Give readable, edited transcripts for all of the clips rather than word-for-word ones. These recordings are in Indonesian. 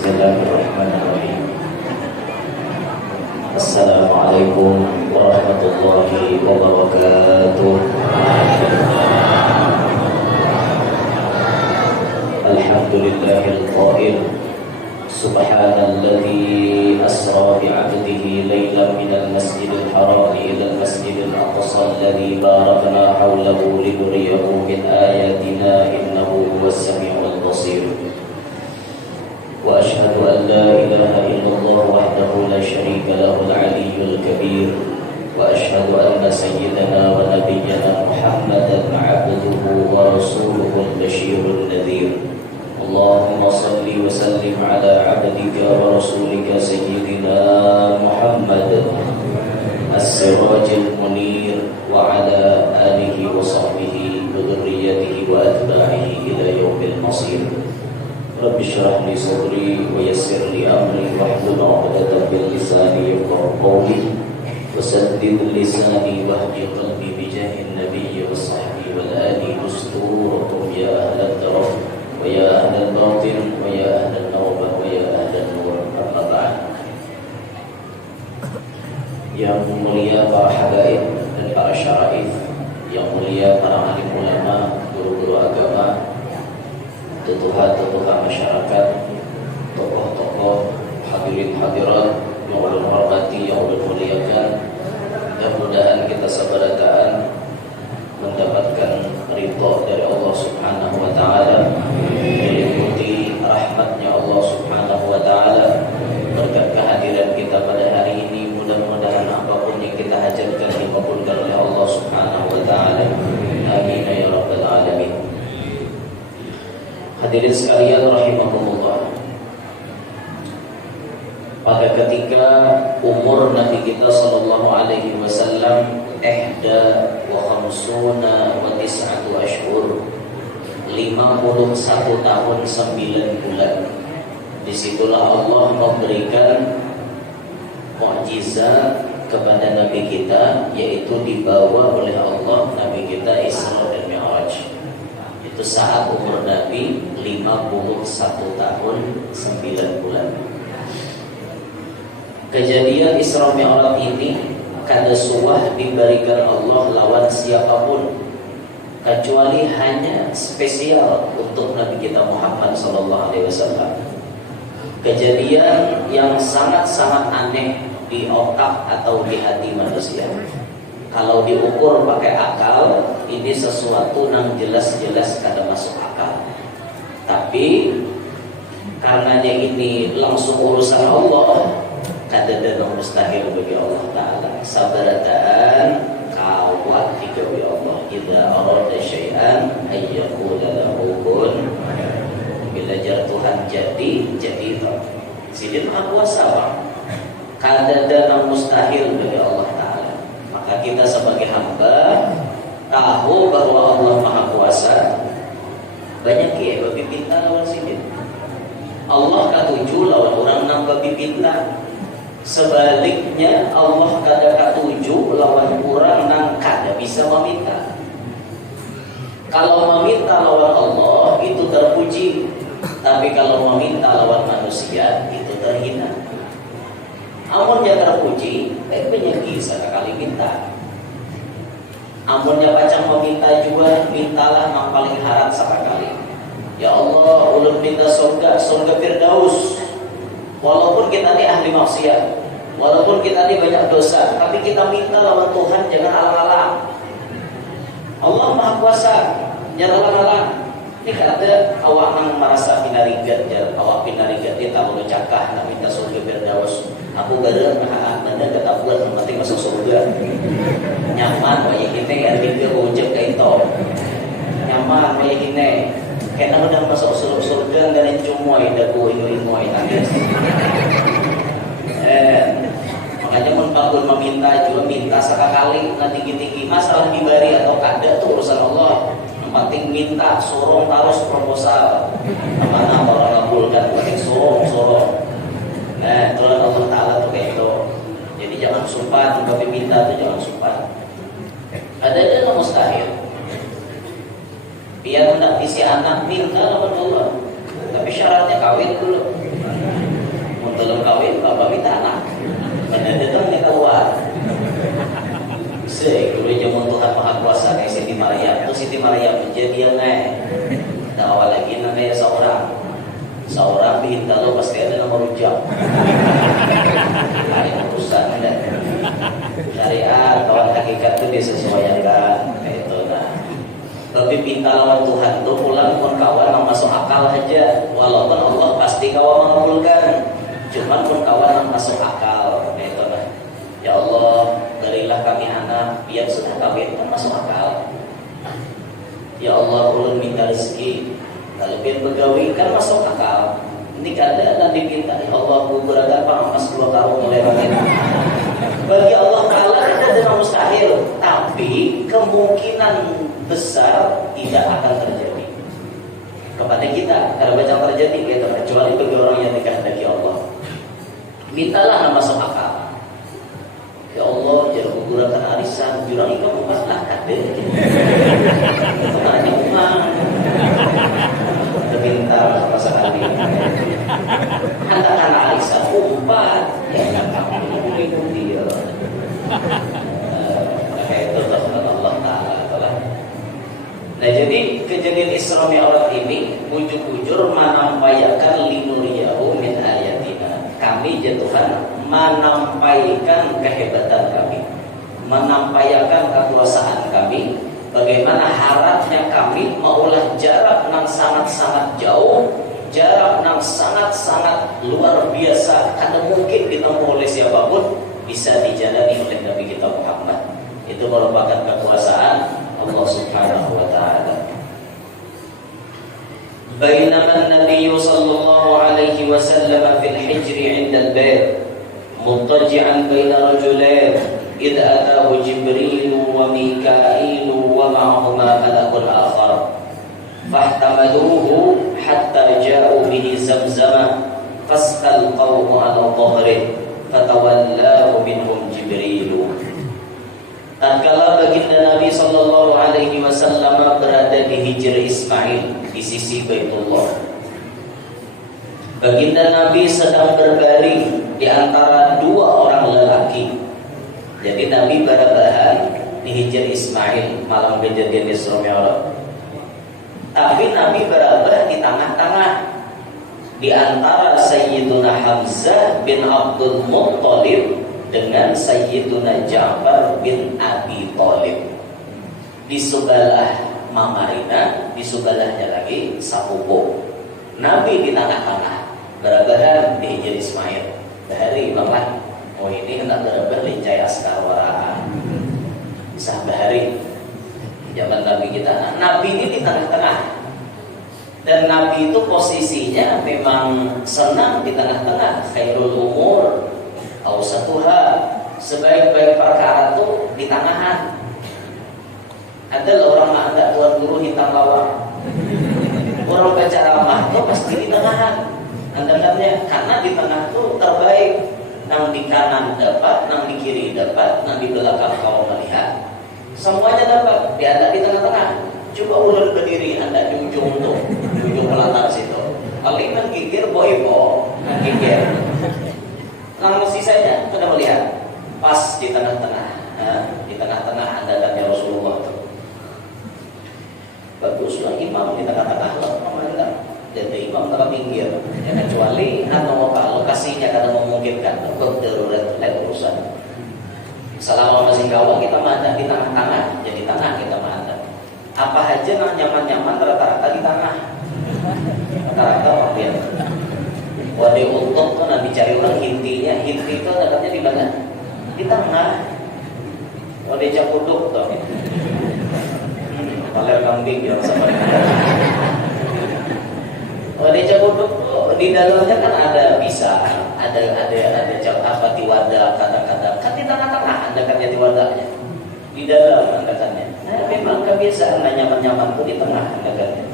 Bismillahirrahmanirrahim. Assalamualaikum warahmatullahi wabarakatuh. Alhamdulillahil qail Subhanalladzi asra bi'abdihi laylan minal masjidil haram ilal masjidil aqsa alladzi barakna hawlahu linuriyahu min ayatina innahu huwas samiul basir. Wa ashhadu an la ilaha illallah wahdahu la syarika lahu al-'aliyyul kabir. Wa ashhadu anna sayyidana wa nabiyyana Muhammadan 'abduhu wa rasuluhu al-basyirun nadhir. Allahumma salli wa sallim ala 'abdika wa rasulika sayyidina Muhammad as-sirajil munir wa ala alihi wa sahbihi wa dhurriyyatihi wa atba'ihi ila yaumil masir. Rabbi shrah li sadri wa yassir li amri wahlul 'uqdatam min lisani yafqahu qawli wa saddid lisani wahdi qalbi bi jahin nabiyyi wa sahbihi wal ali usturatuhum ya ahlat taraf wa ya ahlal batin wa ya ahlal nawbah wa ya ahlal nur. Amma ba'd. Yang mulia para habaib dan para syara'if, yang mulia para alim ulama, guru-guru agama, tutuhan-tutuhan masyarakat, tokoh-tokoh, hadirin hadirat yang ulun hormati, yang ulun muliakan. Mudah-mudahan kita sabarataan mendapatkan ridha dari Allah Subhanahu wa taala, meliputi rahmatnya Allah Subhanahu wa taala. Berkat kehadiran kita pada hari ini, mudah-mudahan apapun yang kita hajatkan dikabulkan oleh Allah Subhanahu wa taala. Amin ya rabbal alamin. Hadirin sekalian rahimakumullah. Pada ketika umur Nabi kita sallallahu alaihi wasallam ihda wa khamsuna wa tis'atu ashhur, 51 tahun 9 bulan. Disitulah Allah memberikan mukjizat kepada Nabi kita, yaitu dibawa oleh Allah Nabi kita Isra dan Mi'raj. Itu saat umur Nabi 51 tahun 9 bulan. Kejadian Isra Mi'raj ini kada suah diberikan Allah lawan siapapun, kecuali hanya spesial untuk Nabi kita Muhammad sallallahu alaihi wasallam. Kejadian yang sangat-sangat aneh di otak atau di hati manusia. Kalau diukur pakai akal, ini sesuatu yang jelas-jelas kada masuk akal. Tapi karenanya ini langsung urusan Allah, kada ada yang mustahil bagi Allah Ta'ala. Sabarataan kawat dikawi Allah. Idza arada syai'an ayyaqula lahu kun. Bila Tuhan jadi itu. Sidin Maha Kuasa, Pak. Kada ada yang mustahil bagi Allah Ta'ala. Maka kita sebagai hamba tahu bahwa Allah Maha Kuasa. Banyak ya babi pinta lawan sidin. Allah katuju lawan orang nang babi pinta. Sebaliknya Allah kada katuju lawan orang nang kada bisa meminta. Kalau meminta lawan Allah itu terpuji, tapi kalau meminta lawan manusia itu terhina. Amunnya terpuji, penyegi sekali minta. Amunnya pacang meminta juga, mintalah yang paling harap sekali. Ya Allah, ulun minta surga Firdaus. Walaupun kita ini ahli maksiat, walaupun kita ini banyak dosa, tapi kita minta lawan Tuhan, jangan alang-alang. Allah Maha Kuasa, jangan alang-alang. Ini ada awak yang merasa pinarigat, awak pinarigat dia tak boleh cakap nak minta surga Firdaus. Aku gara mana kata buat yang penting masuk surga. Nyaman banyak kita yang tiga ujung ke itu. Nyaman banyak kita. Kena udah masuk surga dan cumoi dagu ingoy tangis. Makanya mun bangun meminta juga minta sekali nanti tinggi-tinggi masalah dibari atau kada tuh urusan Allah. Yang penting minta sorong harus proposal. Mana orang ngabulkan penting sorong. Nah, Tuhan Allah Ta'ala tuh kayak itu. Jadi jangan sumpah, tapi minta tuh jangan sumpah. Ada yang mustahil. Biar hendak isi anak minta lawan Allah, tapi syaratnya kawin dulu. kawin, bapak minta anak. Mana datang kita uang. Kalau jaman Tuhan Maha Kuasa kayak Siti Maryam, itu Siti Maryam menjadi yang naik. Nah, awal lagi namanya seorang pinta lo pasti ada nama rujak. Ada urusan ada. Syariat kawan hakikat itu disesuaikan itu. Nah, tapi pinta lawan Tuhan itu pulang pun kawan masuk akal aja. Walaupun Allah pasti kawan mengabulkan, cuman pun kawan masuk akal itu. Nah, ya Allah, berilah kami anak biar sudah kawin kan masuk akal. Ya Allah, ulun minta rezeki kalau biar pegawai kan masuk akal. Ini kada nanti minta ya Allah berapa emas 2 tahun mulai rakyat. Bagi Allah Ta'ala tidak ada mustahil, tapi kemungkinan besar tidak akan terjadi kepada kita. Kalau baca terjadi gitu, kecuali bagi orang yang dikehendaki Allah. Mintalah masuk akal. Ya Allah, jangan menggunakan arisan, jurang ikan emas lah kade. Itu maknanya uang. Pintar pasangan ini. Katakan arisan umpat, ya nggak kamu ikuti ya. Kayak itu Allah Taala. Nah jadi kejadian Isra Mi'raj ini bujur-bujur menampaikan linuriyahu min ayatina. Kami Tuhan menampaikan kehebatan kami, menampaikan kekuasaan kami. Bagaimana harapnya kami maulah jarak yang sangat-sangat jauh, jarak yang sangat-sangat luar biasa, karena mungkin ditempuh oleh siapapun bisa dijalani oleh Nabi kita Muhammad. Itu merupakan kekuasaan Allah Subhanahu wa Ta'ala. Bainama an-nabiy sallallahu alaihi wasallam fil hijri 'inda al-bayt muttaji'an baina rajulain إذ أتاه جبريل وميكائيل ومعهما ملك آخر فاحتملوه حتى جاءوا به زمزم فاسقى القوم على ظهره فتولاه منهم جبريل. Tatkala baginda Nabi sallallahu alaihi wasallam berada di Hijr Ismail di sisi Baitullah, baginda Nabi sedang berbaring di antara 2 orang lelaki. Jadi Nabi barabahan di Hijr Ismail malam kejadian Isra Mi'raj. Tapi Nabi barabah di tengah-tengah di antara Sayyiduna Hamzah bin Abdul Muttalib dengan Sayyiduna Ja'far bin Abi Thalib. Di sebelah Mamarina, di sebelahnya lagi Sapupo. Nabi di tengah-tengah barabahan di Hijr Ismail. Bahari Bang, oh ini hendak berber lincai askar waraan bisa bahari zaman Nabi kita. Nabi ini di tengah-tengah, dan Nabi itu posisinya memang senang di tengah-tengah. Khairul umur awsatuha, sebaik-baik perkara itu di tengahan. Ada orang ada tuan guru hitam lawang, orang baca ramah itu pasti di tengahan. Andalnya karena di tengah itu terbaik. Nang di kanan dapat, nang di kiri dapat, nang di belakang kau melihat, semuanya dapat. Anda di tengah-tengah. Coba ulun berdiri, Anda di ujung tuh, di ujung pelantar situ. Aliman gigir, boibo, gigir. Nang sisanya sudah melihat, pas di tengah-tengah. Di tengah-tengah Anda dan ya Rasulullah tuh. Baguslah imam di tengah-tengah loh, jadi imam dalam pinggir. Ya kecuali atau lokasinya kadang memungkinkan, darurat urusan. Selama masih kawal kita mandang di tengah-tengah, jadi tengah kita mandang. Apa aja yang nyaman-nyaman rata-rata di tengah. Rata-rata dia. Wadah untuk tuh nanti cari orang intinya, inti itu adanya di mana? Di tengah. Wadah capuduk tuh. Paler kambing yang sama. Wadah capuduk di dalamnya kan ada bisa, ada apa tiwada kata-kata kan di tengah-tengah anda kan jadi wadahnya di dalam anda kannya. Nah, memang kebiasaan nyaman-nyaman itu di tengah anda kannya.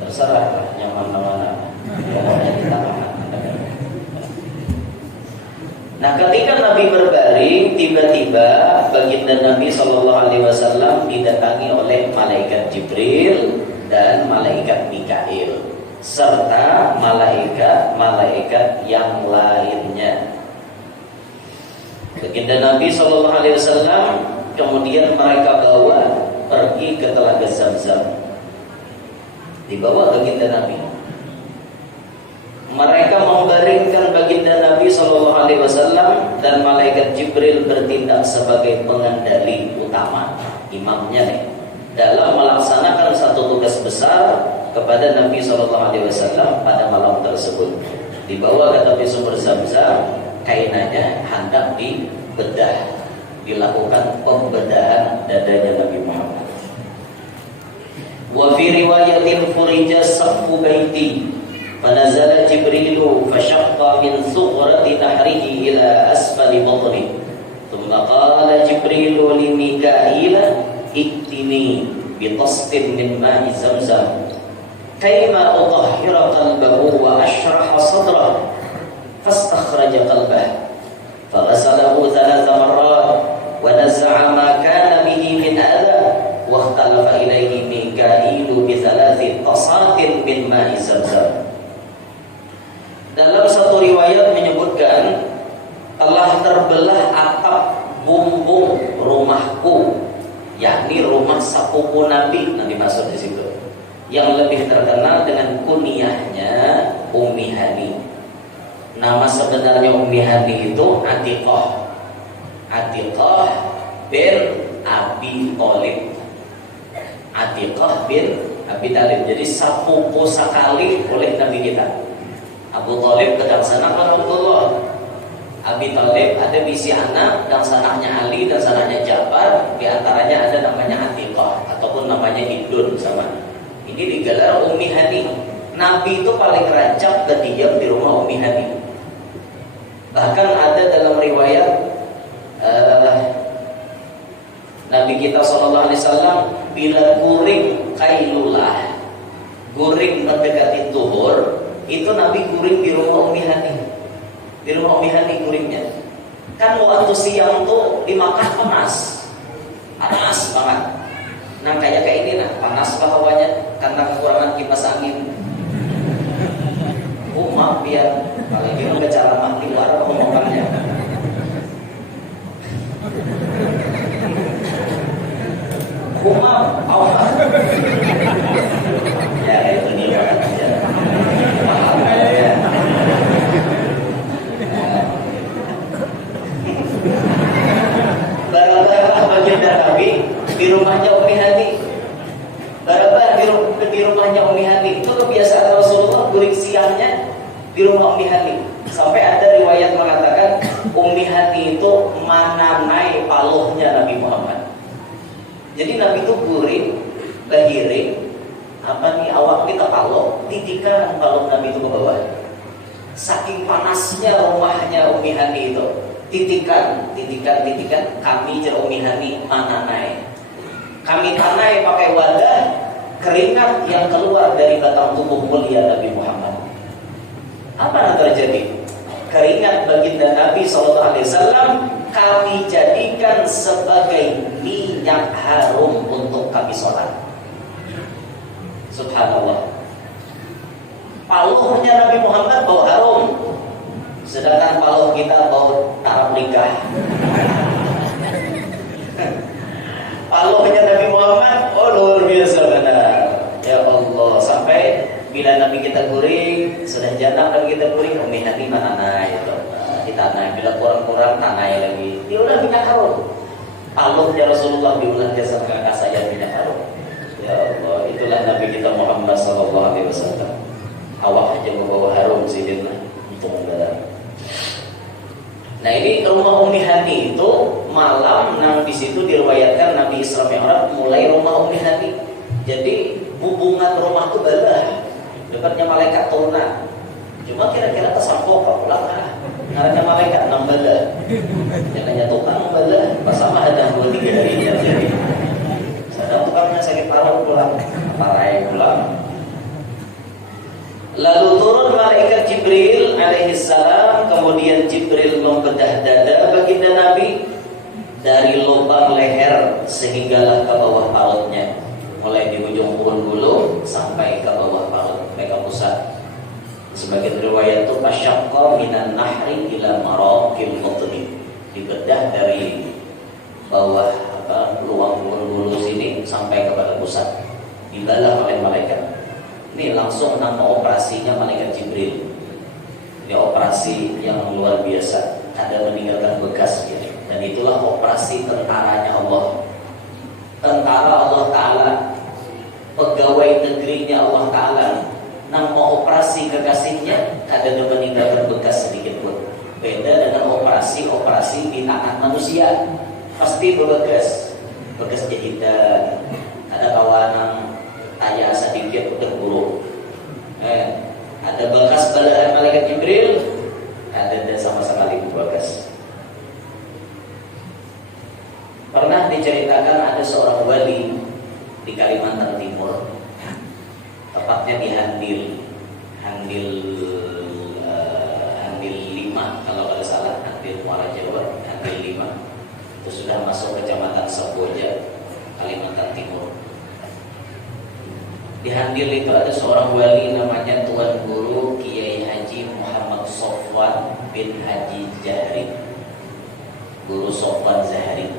Terserah nyaman mana, pokoknya di tengah anda kannya. Nah, ketika Nabi berbaring, tiba-tiba baginda Nabi SAW didatangi oleh malaikat Jibril dan malaikat Mikail serta malaikat yang lainnya. Baginda Nabi SAW kemudian mereka bawa pergi ke Telaga Zamzam. Dibawa baginda Nabi. Mereka membaringkan baginda Nabi SAW dan malaikat Jibril bertindak sebagai pengendali utama, imamnya nih, dalam melaksanakan satu tugas besar kepada Nabi SAW pada malam tersebut. Dibawa ke tepi sumber Zamzam, kainannya hendak dibedah, dilakukan pembedahan dadanya Nabi Muhammad. Wa fi riwayatin furija saqfu baiti fanazala Jibrilu fashaqqa min sughrati nahrihi ila asfali batni thumma qala Jibrilu li Mika'ila iktini bi tastin min ma'i Zamzam kayma utahhira qalbahu wa ashraha sadrahu fastakhraja qalbahu faghsalahu 3 marrat wa naza'a ma kana bihi min adha wa ikhtalafa ilayhi Mika'ilu bi 3 qasatin min ma'i Zamzam. Dalam satu riwayat menyebutkan telah terbelah atap bumbung rumahku, yakni rumah sepupu Nabi yang dimaksud di situ, yang lebih terkenal dengan kunyahnya Ummi Hani. Nama sebenarnya Ummi Hani itu Atiqah bin Abi Thalib. Atiqah bin Abi Thalib. Jadi sepupu sekali oleh Nabi kita. Abu Thalib kedang sanak Rasulullah. Abi Thalib ada bisi anak, dan sanaknya Ali dan sanaknya Ja'far. Di antaranya ada namanya Atiqah ataupun namanya Hindun sama. Ini digelar Ummi Hani. Nabi itu paling rancak berdiam di rumah Ummi Hani. Bahkan ada dalam riwayat Nabi kita SAW bila guring kailulah, guring mendekati zuhur, itu Nabi guring di rumah Ummi Hani. Di rumah Ummi Hani guringnya. Kan waktu siang tuh di Makkah panas banget. Nah kayak ini nah, panas hawanya karena kekurangan kipas angin. Maaf biar kalau dia bicara mati luar omongannya. Maaf, ya itu dia aja. Paham ya. Barabah baginda Nabi di rumahnya Ummi Hani. Barabah di rumahnya Ummi Hani. Itu kebiasaan Rasulullah guring siangnya di rumah Ummi Hani. Sampai ada riwayat mengatakan Ummi Hani itu mananai palohnya Nabi Muhammad. Jadi Nabi itu guring, bahiring, awak kita paloh, titikan paluh Nabi itu ke bawah. Saking panasnya rumahnya Ummi Hani itu, titikan, kami jero Ummi Hani mananai. Kami tanai pakai wadah, keringat yang keluar dari batang tubuh mulia Nabi Muhammad. Apa yang terjadi? Keringat baginda Nabi SAW kami jadikan sebagai minyak harum untuk kami sholat. Subhanallah. Paluhnya Nabi Muhammad bau harum, sedangkan paluh kita bau tarap nikah. Paluhnya Nabi Muhammad, oh luar biasa benar. Ya Allah, sampai bila Nabi kita guring, sudah janab Nabi kita guring, Ummi Hani mana itu di tanah. Bila kurang-kurang tanah lagi, diulang minyak harum. Paluhnya Rasulullah diulang jasa kakak saya minyak harum. Ya Allah, itulah Nabi kita Muhammad SAW. Awak aja membawa harum sidin untuk membela. Nah ini rumah Ummi Hani itu malam nang di situ diriwayatkan Nabi Isra Mi'raj mulai rumah Ummi Hani. Jadi hubungan rumah itu belah. Dekatnya malaikat turunan. Cuma kira-kira tersampok kok pulang lah. Karena malaikat 6 bala. Jangannya tukang bala. Bersama ada 2-3 hari dia jadi. Sadar tukangnya sakit parah pulang. Parai pulang. Lalu turun malaikat Jibril alaihissalam. Kemudian Jibril membedah dada baginda Nabi dari lubang leher sehinggalah ke bawah palutnya. Mulai di ujung pohon bulu sampai ke bawah palut, sampai ke pusat. Sebagian riwayat itu pasyaqqa minan nahri ila maraqil mutni, dibedah dari bawah luang bulu sini sampai kepada pusat, dibalah oleh malaikat. Ini langsung nama operasinya malaikat Jibril. Ini operasi yang luar biasa, ada meninggalkan bekas gitu. Dan itulah operasi tentaranya Allah. Tentara Allah Ta'ala, pegawai negerinya Allah Ta'ala, nama operasi kekasihnya ada meninggalkan bekas sedikit pun. Beda dengan operasi di tangan manusia, pasti berbekas, bekas jahitan, ada kawanan taya sedikit udah buruk. Ada bekas balaan malaikat Jibril, ada sama sekali bekas. Pernah diceritakan ada seorang wali di Kalimantan Timur, tepatnya di Handil 5 kalau tidak salah, Handil Muara Jawa, Handil 5. Itu sudah masuk kecamatan Samboja, Kalimantan Timur. Di Handil itu ada seorang wali namanya Tuan Guru Kiai Haji Muhammad Sofwan bin Haji Jahri. Guru Sofwan Zahri.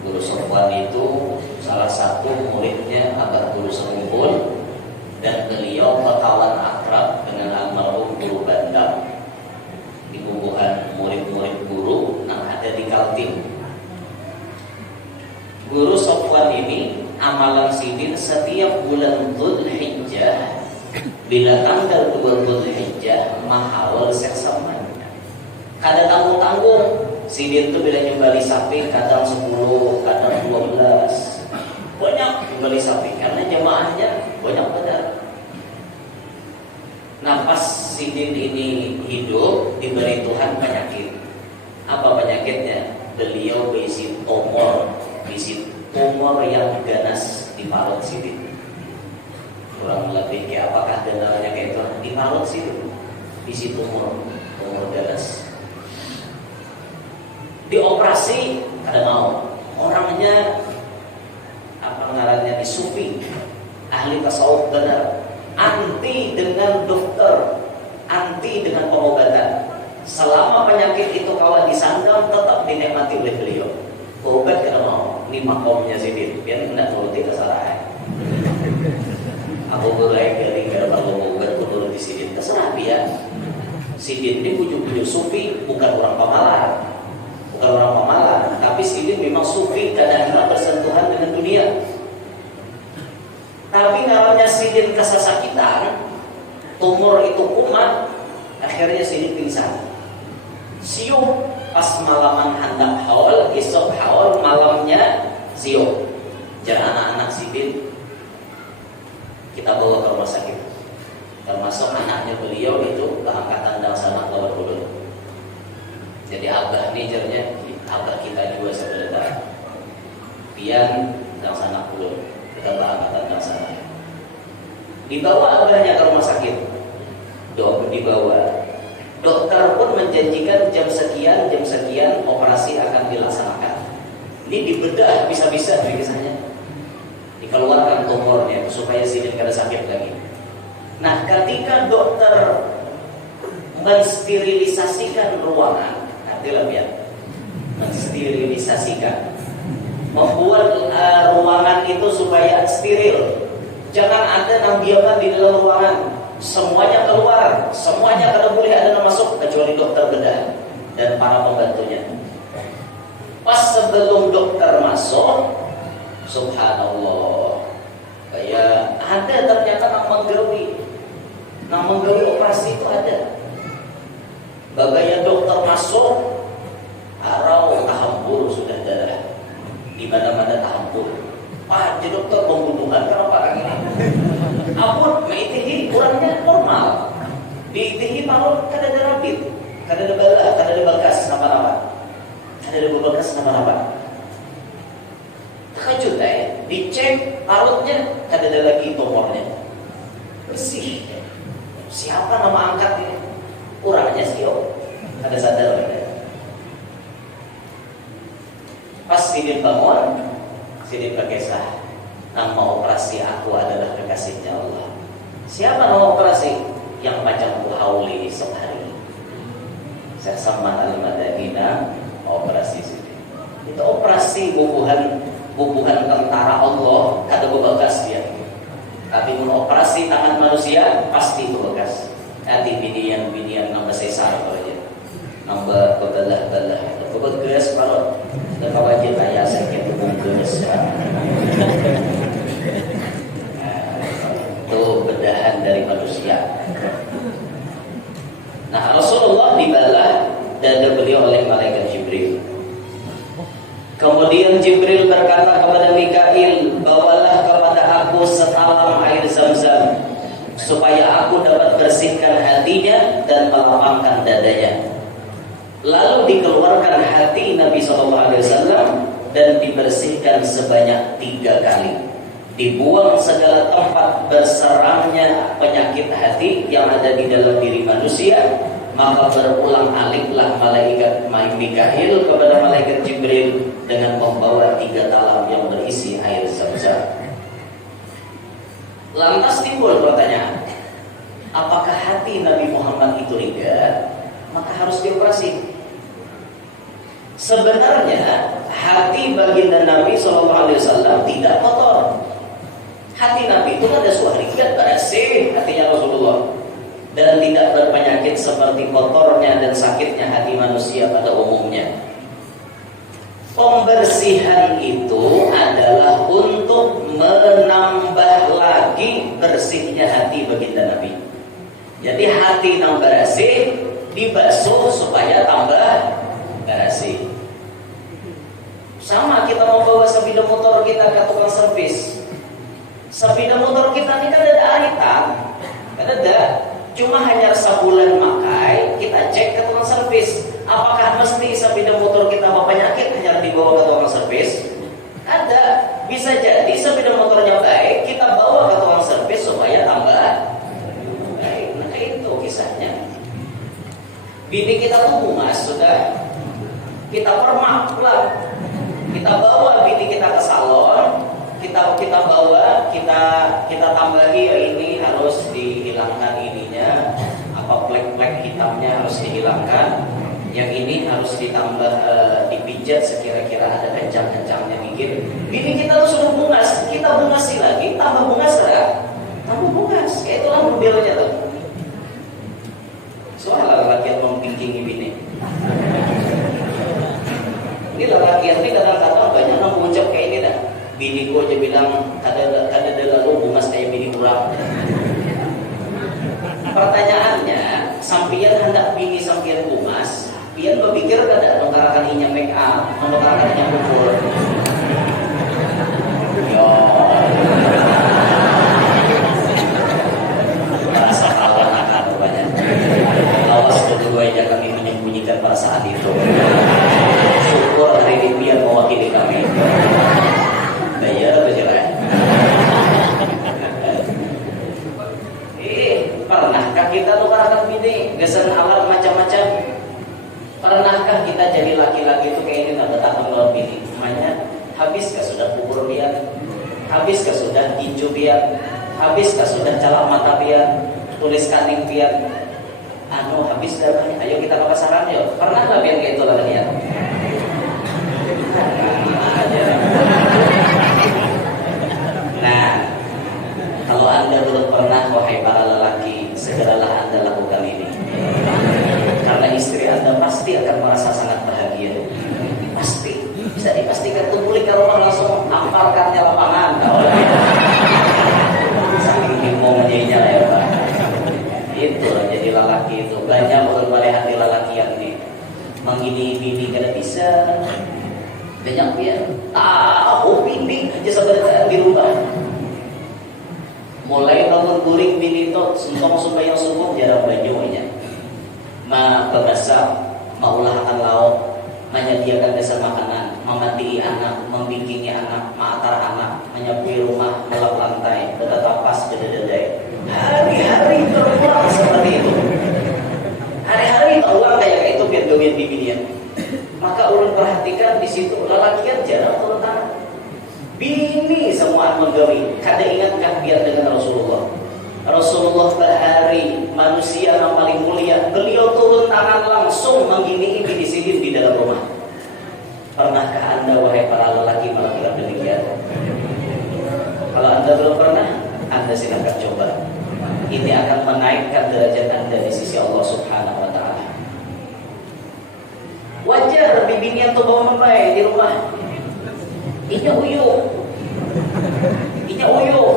Guru Sofwan itu salah satu muridnya Abah Guru Serumpul, dan beliau kawan akrab dengan almarhum Guru Bandar. Di bubuhan murid-murid guru yang ada di Kaltim. Guru Sofwan ini amalan sidin setiap bulan Dzulhijjah, bila tanggal 2 Dzulhijjah mahawal seksaman. Kada tanggung-tanggung, sidin itu bila nyembali sapi kadang 10, kadang 12. Banyak nyembali sapi karena jemaahnya banyak benar. Nah, pas sidin ini hidup diberi Tuhan penyakit. Apa penyakitnya? Beliau berisi tumor yang ganas di parut sidin. Kurang lebih kayak apakah dengarnya kayak itu di parut sidin, isi tumor ganas. Dioperasi kada mau. Orangnya apa ngarannya di sufi, ahli tasawuf benar, anti dengan dokter, anti dengan pengobatan. Selama penyakit itu kawan disandang, tetap dinikmati oleh beliau. Obat kada mau, ini makomnya sidin, biar tidak nuruti kesalahan. Aku berai dari kada perlu obat nuruti sidin, terserah dia. Sidin ini bujuk-bujuk sufi, bukan orang pemalas, tapi sidin memang sufi, kadang-kadang bersentuhan dengan dunia. Tapi namanya sidin kesasakitan, tumor itu kumat, akhirnya sidin pingsan. Siup pas malaman hendak haul, esok haul, malamnya siup. Jangan anak-anak sidin kita bawa ke rumah sakit. Termasuk anaknya beliau itu keangkatan dan sanak lawan ulun. Jadi abah nijernya, abah kita juga sebenarnya. Pian dan sanak ulun, kita keangkatan dan sanak. Dibawa abahnya ke rumah sakit. Dibawa. Dokter pun menjanjikan jam sekian operasi akan dilaksanakan. Ini dibedah bisa-bisa kisahnya. Dikeluarkan tumornya supaya sidin kada sakit lagi. Nah, ketika dokter mensterilisasikan ruangan, artinya ya, mensterilisasikan, membuat ruangan itu supaya steril. Jangan ada nambiakan di dalam ruangan. Semuanya keluar, semuanya kada boleh ada yang masuk kecuali dokter bedah dan para pembantunya. Pas sebelum dokter masuk, subhanallah, kayak ada ternyata menggawi operasi itu ada. Bagaya dokter masuk, arau tahampur sudah darah di mana-mana tahampur. Pak, jadi dokter pembunuhan kenapa kaki ini? Ampun, meitihi kurangnya normal. Diitihi parut kada ada rapid, kada ada bala, kada ada bekas napa-napa. Kada ada bekas napa-napa. Terkejut dicek parutnya kada ada lagi tumornya. Bersih. Siapa nama angkat ini? Kurangnya sio. Kada sadar mereka. Pas sidin bangun, sidin berkisah, nama operasi aku adalah kekasihnya Allah. Siapa nama operasi? yang macam hauli sehari. Saya sama al-Madinah operasi sini. Itu operasi bubuhan tentara Allah kada bebekas dia. Tapi mun operasi tangan manusia pasti bebekas. Hati binian nambah sesar aja. Nambah bebelah-belah. Bebekas kalau dan wajib ayah sakit bungkus. Itu bedahan dari manusia. Nah, Rasulullah dibalah dada beliau oleh malaikat Jibril. Kemudian Jibril berkata kepada Mikail, bawalah kepada aku setalam air Zam-Zam supaya aku dapat bersihkan hatinya dan melapangkan dadanya. Lalu dikeluarkan hati Nabi SAW dan dibersihkan sebanyak 3 kali. Dibuang segala tempat berserangnya penyakit hati yang ada di dalam diri manusia. Maka berulang aliklah malaikat Mikail kepada malaikat Jibril dengan membawa 3 talam yang berisi air Zam-Zam. Lantas timbul pertanyaan, apakah hati Nabi Muhammad itu ringan? Maka harus dioperasi. Sebenarnya hati baginda Nabi SAW tidak kotor. Hati Nabi itu ada suahrikat, bersih hatinya Rasulullah, dan tidak berpenyakit seperti kotornya dan sakitnya hati manusia pada umumnya. Pembersihan itu adalah untuk menambah lagi bersihnya hati baginda Nabi. Jadi hati yang bersih dibasuh supaya tambah bersih. Sama kita membawa sepeda motor kita ke tukang servis. Sepeda motor kita ini kan ada aritan, kan ada. Cuma hanya sebulan pakai, kita cek ke tukang servis. Apakah mesti sepeda motor kita berpenyakit hanya dibawa ke tukang servis? Ada. Bisa jadi sepeda motornya baik, kita bawa ke tukang servis supaya tambah baik. Nah itu kisahnya. Bini kita tuh bungas sudah, kita permak pulang. Kita bawa bini kita ke salon, kita bawa, kita tambahi ini harus dihilangkan ininya, apa plek-plek hitamnya harus dihilangkan, yang ini harus ditambah dipijat sekira-kira ada kencang-kencangnya dikit. Bini kita tuh sudah bungas, kita bungasi lagi, tambah bungas kan? Tambah bungas, ya itulah modelnya tuh. Soal lelaki yang membikingi bini. Ini lelaki ini kadang-kadang banyak yang mengucap kayak ini dah. Bini ku aja bilang kada lalu bungas kayak bini kurang. Pertanyaannya, sampian hendak bini sampian bungas, pian berpikir kada nongkarakan inya make up, nongkarakan inya pukul. Yo. Rasa kawan akan banyak. Awas kedua jangan kami menyembunyikan perasaan itu. Syukur hari ini biar mewakili kami. Bayar berjalan. Pernahkah kita nukarakan bini gesan alat macam-macam? Pernahkah kita jadi laki-laki itu kayak ini nggak betah melawan bini? Namanya habiskah sudah pukul dia? Habiskah sudah tinju dia? Habiskah sudah calak mata dia? Tulis kaning dia? Habis dah. Ayo kita ke pasaran yuk. Pernah nggak biar kayak itu lagi ya? Nah, kalau Anda belum pernah, wahai para lelaki, segeralah Anda lakukan ini. Karena istri Anda pasti akan merasa sangat bahagia. Pasti, bisa dipastikan tuh balik ke rumah langsung amparkannya lapangan. Saking himau menjadinya ya Pak. Itu jadi lelaki itu banyak berbagai hati lelaki yang ini mengini bini kada bisa. Banyak dia tahu bini aja sebenarnya di rumah. Mulai bangun guring bini itu sumpah yang subuh jarang banyunya. Berbasah, maulahkan lauk, menyediakan dasar makanan, memandi anak, membikini anak, mengatar anak, menyapu rumah, melap lantai, bertatapas, dedai. Hari-hari berulang seperti itu. Hari-hari berulang kayak itu biar gawin bibirnya. Maka ulun perhatikan di situ lelakian jarang turun tangan. Bini semua menggawi. Kada ingatkah biar dengan Rasulullah? Rasulullah berhari dari manusia yang paling mulia, beliau turun tangan langsung menggini bini Sirin di dalam rumah. Pernahkah Anda wahai para lelaki melakukan demikian? Kalau Anda belum pernah, Anda silakan coba. Ini akan menaikkan derajat Anda di sisi Allah Subhanahu wa taala. Wajar bibinya tuh bawa membaik di rumah. Inya uyuh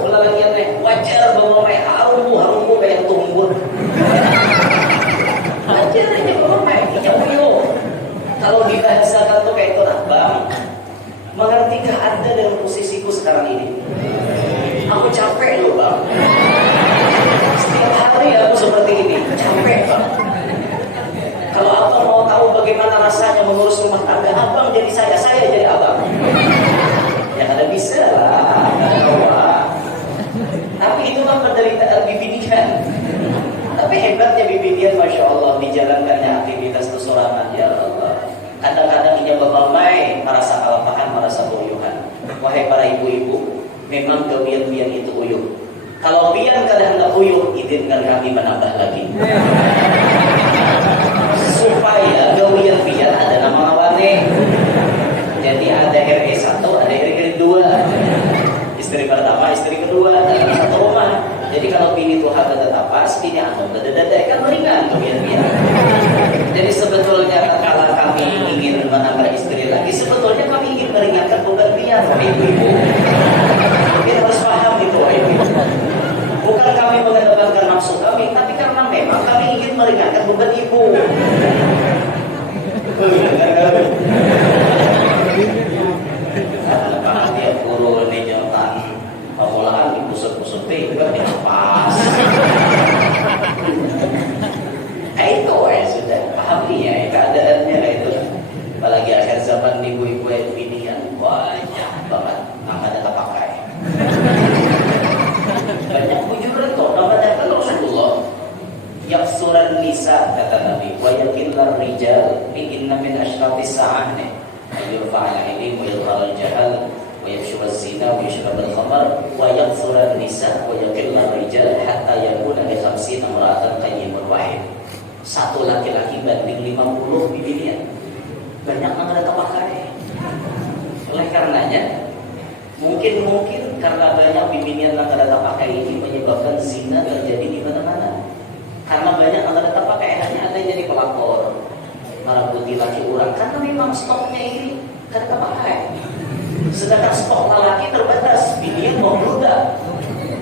lelakiannya. Wajar bawa membaik harumbu kayak tumbur. Wajar inya bawa membaik, inya uyuh. Kalau dibahasakan tuh kayak itu, Bang, mengertikah Anda dengan posisiku sekarang ini? Aku capek loh, Bang. Setiap hari aku seperti ini, capek, Bang. Kalau abang mau tahu bagaimana rasanya mengurus rumah tangga, abang jadi saya jadi abang. Ya ada bisa lah, tapi itu kan penderitaan bibinian. Tapi hebatnya bibinian, Masya Allah, dijalankannya aktivitas kesorangan, ya Allah. Kadang-kadang ia bermain, merasa kelapahan, merasa uyuhan. Wahai para ibu-ibu, memang gawian-gawian itu uyuh. Kalau pian kadang hendak uyuh, izinkan kami menambah lagi. Supaya gawian pian ada nama awalnya. Jadi ada RE 1, ada RE 2. Istri pertama, istri kedua dalam satu rumah. Jadi kalau bini tuh harga tapas, bini anu dada kan meringan gawian pian. Jadi sebetulnya kalau kami ingin menambah istri lagi, sebetulnya kami ingin meringankan beban pian, ibu-ibu. Kita harus paham itu, ibu. Bukan kami mengedepankan nafsu kami, tapi karena memang kami ingin meringankan beban ibu. Karena dia turun di jalan, pemulahan dipusut-pusut itu kan pas. Itu sudah pahami ya keadaannya itu. Apalagi akhir zaman ibu-ibu binian banyak banget, namanya tak pakai. Banyak bujuran kok, namanya kan Rasulullah. Yaksuran nisa kata Nabi, wa yakillar rijal, inna min ashratis sa'ah nih. Yurfa'al ilmi wa yudhal jahal wa yafshul zina wa yashrabul khamar wa yaksuran nisa wa yakillar rijal hatta yakuna li 50 imra'atan qayyimun wahid. Satu laki-laki banding 50 bibinian. Banyak yang ada terpakai. Oleh karenanya mungkin karena banyak bibinian yang ada terpakai ini menyebabkan zina terjadi di mana-mana. Karena banyak yang ada terpakai, hanya ada yang jadi pelakor, marabuti laki orang. Karena memang stoknya ini kada terpakai. Sedangkan stok laki terbatas, bibinian mau berudak.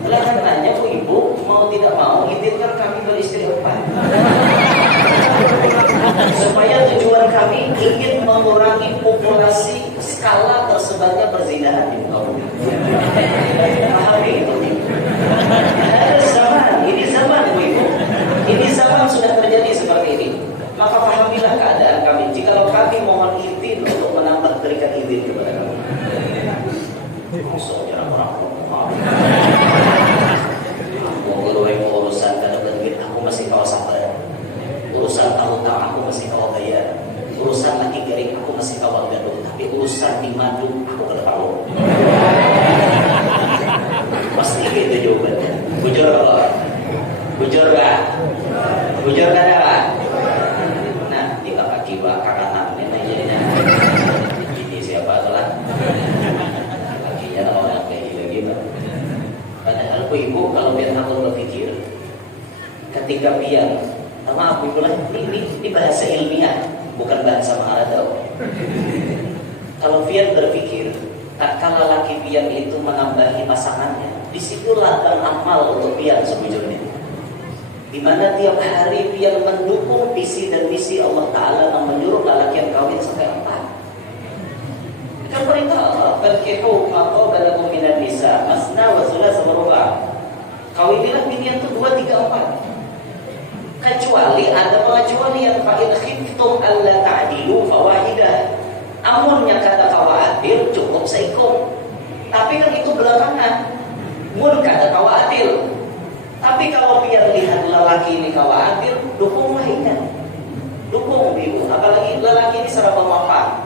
Oleh karenanya ibu mau tidak mau izinkan kami beristri 4. Supaya tujuan kami ingin mengurangi populasi skala tersebarnya perzinahan di muka bumi. Pahami itu, ibu. Ada zaman, ini zaman, ibu. Ini zaman sudah terjadi seperti ini. Maka pahamilah keadaan kami. Jikalau kami mohon izin untuk menambah, berikan izin kepada kami. Masuk jangan orang urusan kada begitu, aku masih kau sabar. Urusan tahun-tahun aku masih kau bayar. Urusan lagi garing aku masih kau gaduh. Tapi urusan di madu aku kada tahu. Pasti itu jawabannya. Bujur Allah. Bujur gak? Bujur gak ada? Nah, di kaki kanan ini jadinya. Ini siapa telah? Kakinya orang kayak gila-gila. Padahal ibu kalau biar aku berpikir, ketika pian, maaf ibu lah, ini bahasa ilmiah, bukan bahasa Arab. Kalau pian berpikir, tak kala laki pian itu menambahi pasangannya, disitulah dan amal untuk pian sebujurnya. Di mana tiap hari pian mendukung visi dan misi Allah Taala yang menyuruh lelaki yang kawin sampai 4. Kan perintah Allah, "Fankihu ma qaba lakum minan nisa masna wa thulatha wa ruba'." Kawinilah binian itu 2, 3, 4. Kecuali ada pengecualian, fa in khiftum alla ta'dilu fawahidah. Amunnya kata kawaadil cukup seikum. Tapi kan itu belakangan. Mun kata kawaadil. Tapi kalau biar lihat lelaki ini kawaadil, dukung lainnya. Dukung ibu. Apalagi lelaki ini secara pemapan.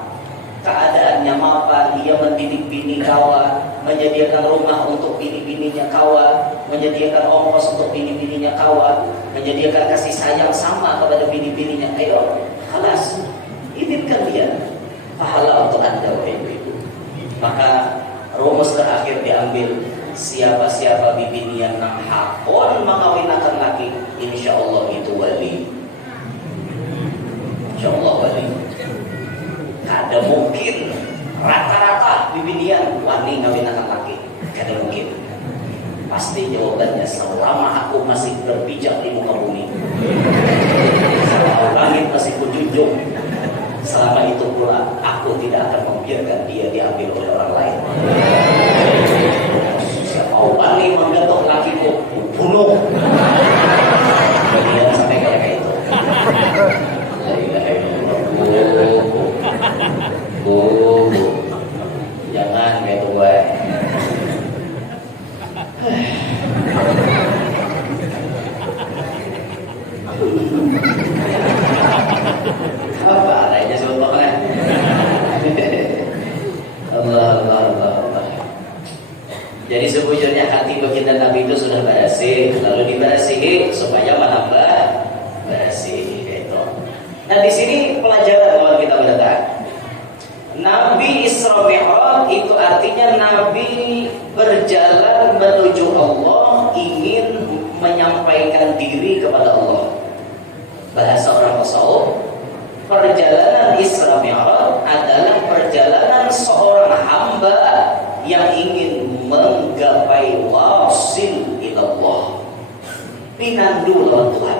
Keadaannya mapan, dia mendidik bini kawa, menyediakan rumah untuk bini-bininya kawa, menyediakan ongkos untuk bini-bininya kawa. menyediakan kasih sayang sama kepada bini-bininya. Ayo, halas, izinkan dia pahala untuk Anda wahai ibu. Maka rumus terakhir diambil, siapa-siapa bibini yang nang hakon mengawinakan laki, insya Allah itu wali. Insya Allah wali. Ada mungkin rata-rata bibinian wali ngawinakan laki, ada mungkin. Pasti jawabannya selama aku masih berpijak di muka bumi, selama langit masih kujunjung, selama itu pula aku tidak akan membiarkan dia diambil oleh orang lain. Siapa wali menggatok lakiku, bunuh. Jangan sampai kayak itu. La ilaha illallah. Bu, jangan kayak itu gue. Apa adanya sebetulnya? Allah. Jadi sebujurnya hati baginda Nabi itu sudah bersih, lalu dibersihi supaya menambah bersih. Gitu. Nah di sini pelajaran kawan kita mendatang. Nabi Isra Mi'raj itu artinya Nabi berjalan menuju Allah, ingin menyampaikan diri kepada Allah. Bahasa orang tasawuf, perjalanan Isra Mi'raj adalah perjalanan seorang hamba yang ingin menggapai wasil ilallah, pinandu lawan Tuhan.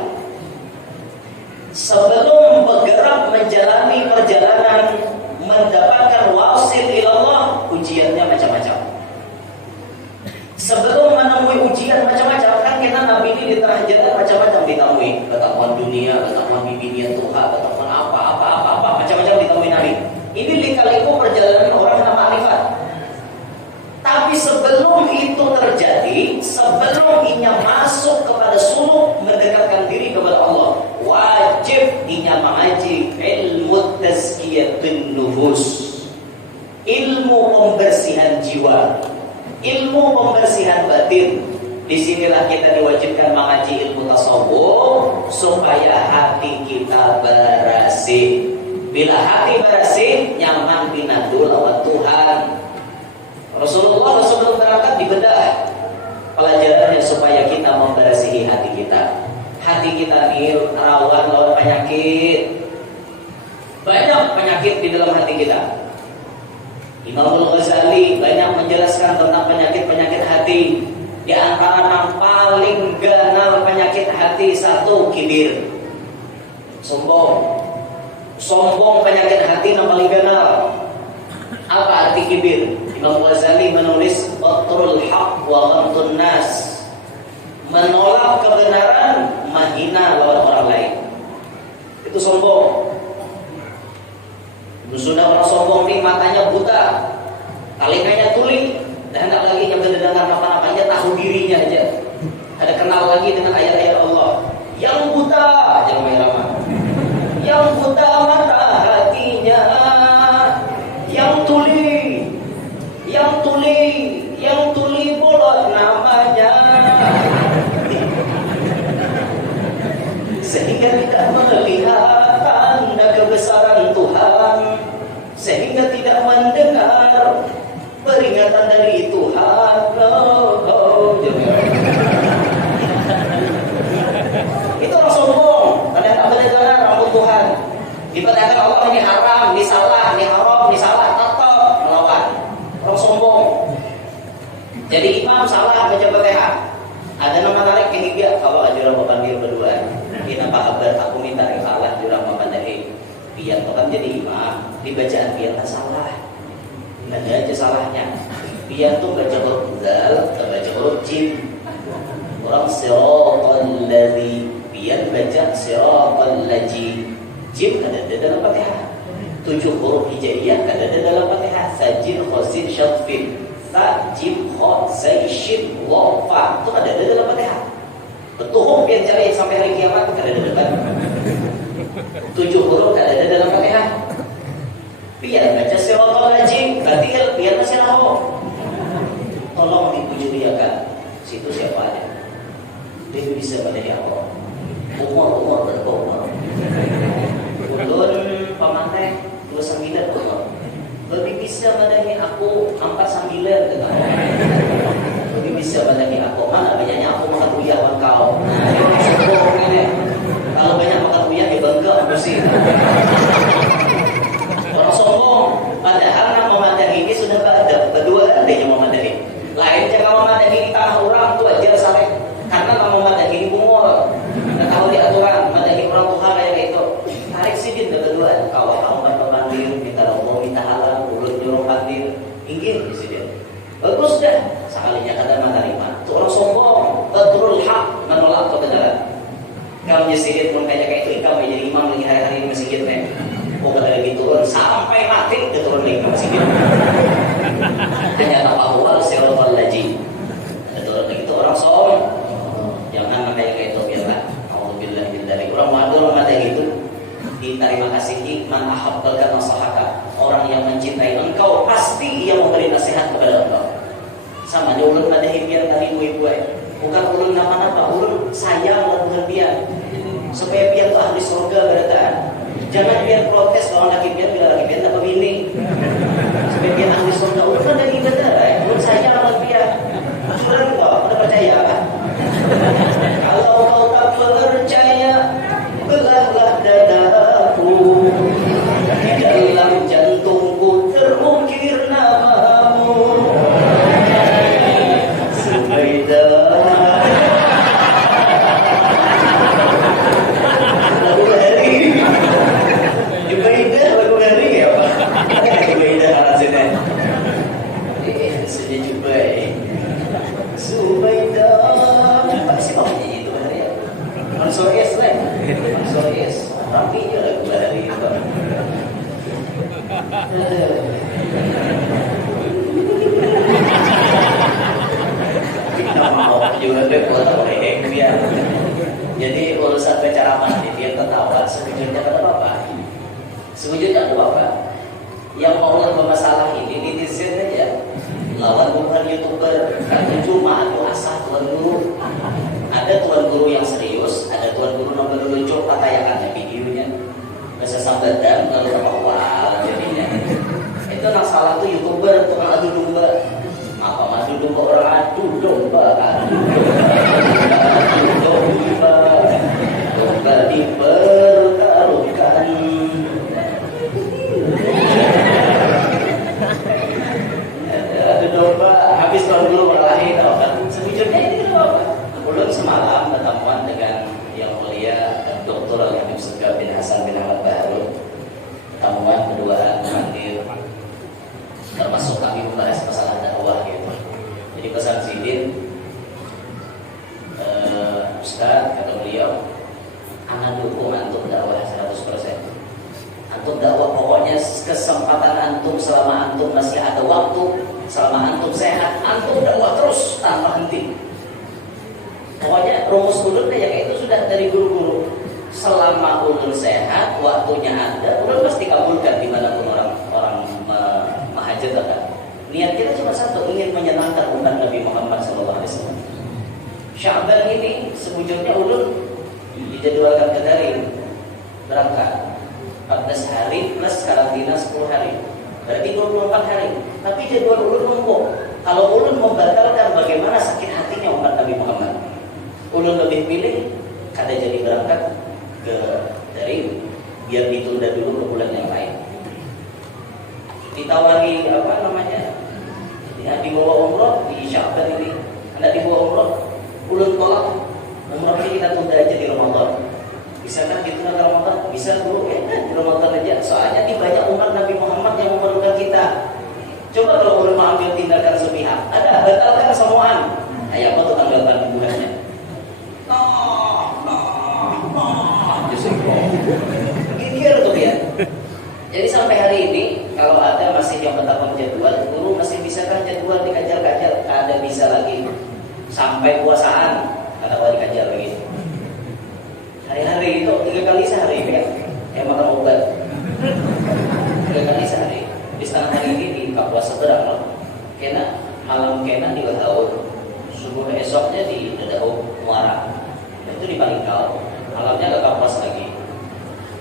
Sebelum bergerak menjalani perjalanan mendapatkan wasil ilallah, ujiannya macam-macam. Sebelum menemui ujian macam-macam, kan kita Nabi ini di tengah jalan macam-macam ditemui. Ketahuan dunia, ketahuan bimbingan Tuhan, ketahuan apa, macam-macam ditemui Nabi. Ini lika-liku perjalanan orang yang ma'rifat. Tapi sebelum itu terjadi, sebelum inya masuk kepada suluk mendekatkan diri kepada Allah, wajib inya mengaji ilmu tazkiyatun nufus, ilmu pembersihan jiwa, ilmu pembersihan batin. Disinilah kita diwajibkan mengaji ilmu tasawuf supaya hati kita bersih. Bila hati bersih, nyaman pinandu lawan Tuhan. Rasulullah sebelum berangkat dibedah pelajarannya supaya kita membersihi hati kita. Hati kita ini rawan lawan penyakit. Banyak penyakit di dalam hati kita. Imam Al-Ghazali banyak menjelaskan tentang penyakit-penyakit hati. Di antara yang paling ganal penyakit hati, satu, kibir, sombong. Sombong penyakit hati yang paling ganal. Apa arti kibir? Imam Ghazali menulis batrul haq wa ghamtun nas, menolak kebenaran, menghina lawan orang lain. Itu sombong. Sudah orang sombong ini matanya buta, telinganya tuli, dan tidak lagi yang mendengar apa-apanya, tahu dirinya aja. Ada kenal lagi dengan ayat-ayat Allah. Yang buta, jangan merah. Yang buta mata hatinya, yang tuli bolot namanya, sehingga tidak melihat tanda kebesaran Tuhan, sehingga tidak mendengar peringatan dari Tuhan. Itu orang sombong, pada tak mendengar rambut Tuhan. Dikatakan Allah ini haram, ini salah, ini haram, ini salah, tetap melawan. Orang sombong. Jadi imam salah baca Fatihah. Ada nama tarik ketiga, kalau ajuran bapak berdua. Kita kabar aku minta salah jurang memandai. Biar orang jadi imam, dibacaan biar tak salah. Ada aja salahnya. Biar tuh baca huruf zal, baca huruf jim. Orang siratal ladzi, biar baca siratal ladzi. Jim ada dalam Fatihah. 7 huruf hijaiyah ada dalam Fatihah. Sajin, khosin, syafin. Ta, jim, kho, zai, shin, wa, fa. Itu ada dalam Fatihah. Betul, biar cari sampai hari kiamat ada di depan. 7 huruf ada dalam Fatihah. Biar baca siratal ladzim, berarti biar masih raho. Tolong dipujudiakan. Situ siapa aja. Dia bisa pada Allah. umur berumur. Ulun pamantai 29 umur. Lebih bisa madahi aku 49 gitu. Lebih bisa madahi aku. Mana banyaknya aku makan uyah sama kau. Sombong ini. Kalau banyak makan uyah ya bangga bersih. Orang sombong. Padahal nama memadahi ini sudah ada. Kedua adanya memadahi. Lain jangan memadahi di tanah orang itu aja sampai. Karena nama memadahi ini bungol. Nah, tahu di aturan madahi orang Tuhan kayak gitu. Tarik sidin kedua. Kau akan berpandir, minta rombong, minta halal, ulut nyuruh pandir, inggil di sidin. Bagus dah. Sekalinya kata menerima. Itu orang sombong. Betul hak menolak kebenaran. Kalau nyesirin pun kayak itu, kamu jadi imam lagi hari-hari di masjid nih. Oh kata lagi turun sampai mati dia turun lagi ke masjid. Hanya tak awal sirotol lagi. Turun lagi itu orang sombong. Jangan kayak itu biarlah. Alhamdulillah dari orang madul ada gitu. Terima kasih man ahabbaka nasahaka. Orang yang mencintai engkau pasti ia memberi nasihat kepada engkau. Sama dia ulun madahi biar tadi ibu-ibu. Bukan ulun nama-nama, ulun sayang dengan dia. Supaya biar tuh ahli surga berataan. Jangan biar protes kalau laki biar bila laki biar tak bini. Supaya biar ahli surga. Ulun kan dari ibadah, ulun sayang dengan dia. Surah kau, anda percaya kan? Kalau kau tak percaya, belahlah dadaku. Dalam jantungku terukir namamu. Subaidah. Jadi urusan bicara mandi dia ketawa sebujurnya ada apa? Sebujurnya ada apa? Yang Allah bermasalah ini netizen aja. Lawan bukan YouTuber, kan cuma adu asah tuan guru. Ada tuan guru yang serius, ada tuan guru nomor lucu patayakannya videonya. Bisa sampai dan lalu apa jadinya. Itu masalah tuh YouTuber tukang adu domba. Apa madu domba orang adu domba kan? Domba dipertaruhkan. Adu domba habis tahun dulu berlari tau kan? Sebujurnya ini apa? Ulun semalam bertemuan dengan yang mulia Dr. Al-Habib Segaf bin Hasan bin Ahmad Baharun. Pertemuan berduaan hadir, termasuk kami membahas masalah dakwah gitu. Jadi pesan sidin, Ustaz kata beliau, anak dukung antum dakwah 100%. Antum dakwah pokoknya kesempatan antum selama antum masih ada waktu, selama antum sehat, antum dakwah terus tanpa henti. Pokoknya rumus ulun kayak itu sudah dari guru-guru. Selama ulun sehat, waktunya ada, ulun pasti kabulkan dimanapun orang menghajat kan. Niat kita cuma satu, ingin menyenangkan umat Nabi Muhammad SAW. Sya'ban ini sebujurnya ulun dijadwalkan ke Darim berangkat 14 hari plus karantina 10 hari, berarti 24 hari. Tapi jadwal ulun numpuk. Kalau ulun membatalkan, bagaimana sakit hatinya umat Nabi Muhammad. Ulun lebih pilih kada jadi berangkat ke Darim, biar ditunda dulu ke bulan yang lain. Ditawari apa namanya, ya, dibawa umroh di Sya'ban ini, anda dibawa umroh, ulun tolak. Umroh ini kita tunda aja di Ramadan. Bisa kan ditunda ke Ramadan? Bisa dulu ya, di Ramadan aja. Soalnya di banyak umat Nabi Muhammad yang memerlukan kita. Coba kalau ulun mau ambil tindakan sepihak, ada batalkan semuaan. Ayah apa tuh tanggapan bulannya? Gigir tuh ya. Jadi sampai hari ini kalau ada masih yang menetapkan jadwal, guru masih bisa kan jadwal dikajar-kajar, ada bisa lagi sampai puasaan ada dikajar lagi. Hari-hari itu 3 kali sehari kan, makan obat 3 kali sehari. Di setengah hari ini di puasa berang loh. Kena malam kena di tahun subuh esoknya di Dadau Muara. itu di Balikal, malamnya gak kapas lagi.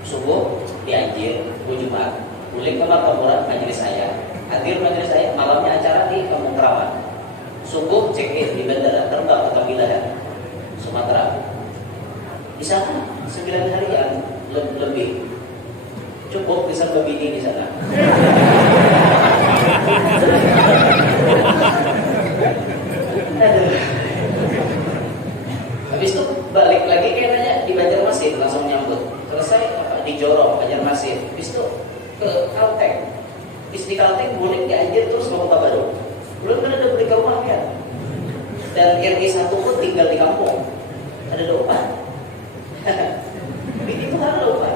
Subuh di Anjir, Jumat, boleh ke Martapuran majelis saya, hadir majelis saya, malamnya acara di Kampung Keramat. Subuh check in di bandara, terbang ke Tambilahan, Sumatera. Di sana 9 harian lebih cukup bisa berbini di sana. Aduh. Habis itu balik lagi kayaknya di Banjarmasin langsung nyambut. Selesai di Jorong, Banjarmasin. Habis itu ke Kalteng. Habis di Kalteng boleh di Anjir terus mau ke Baru. Belum kan ada beli rumah kan. Dan RI 1 pun tinggal di kampung. Ada doa. Itu kan doa.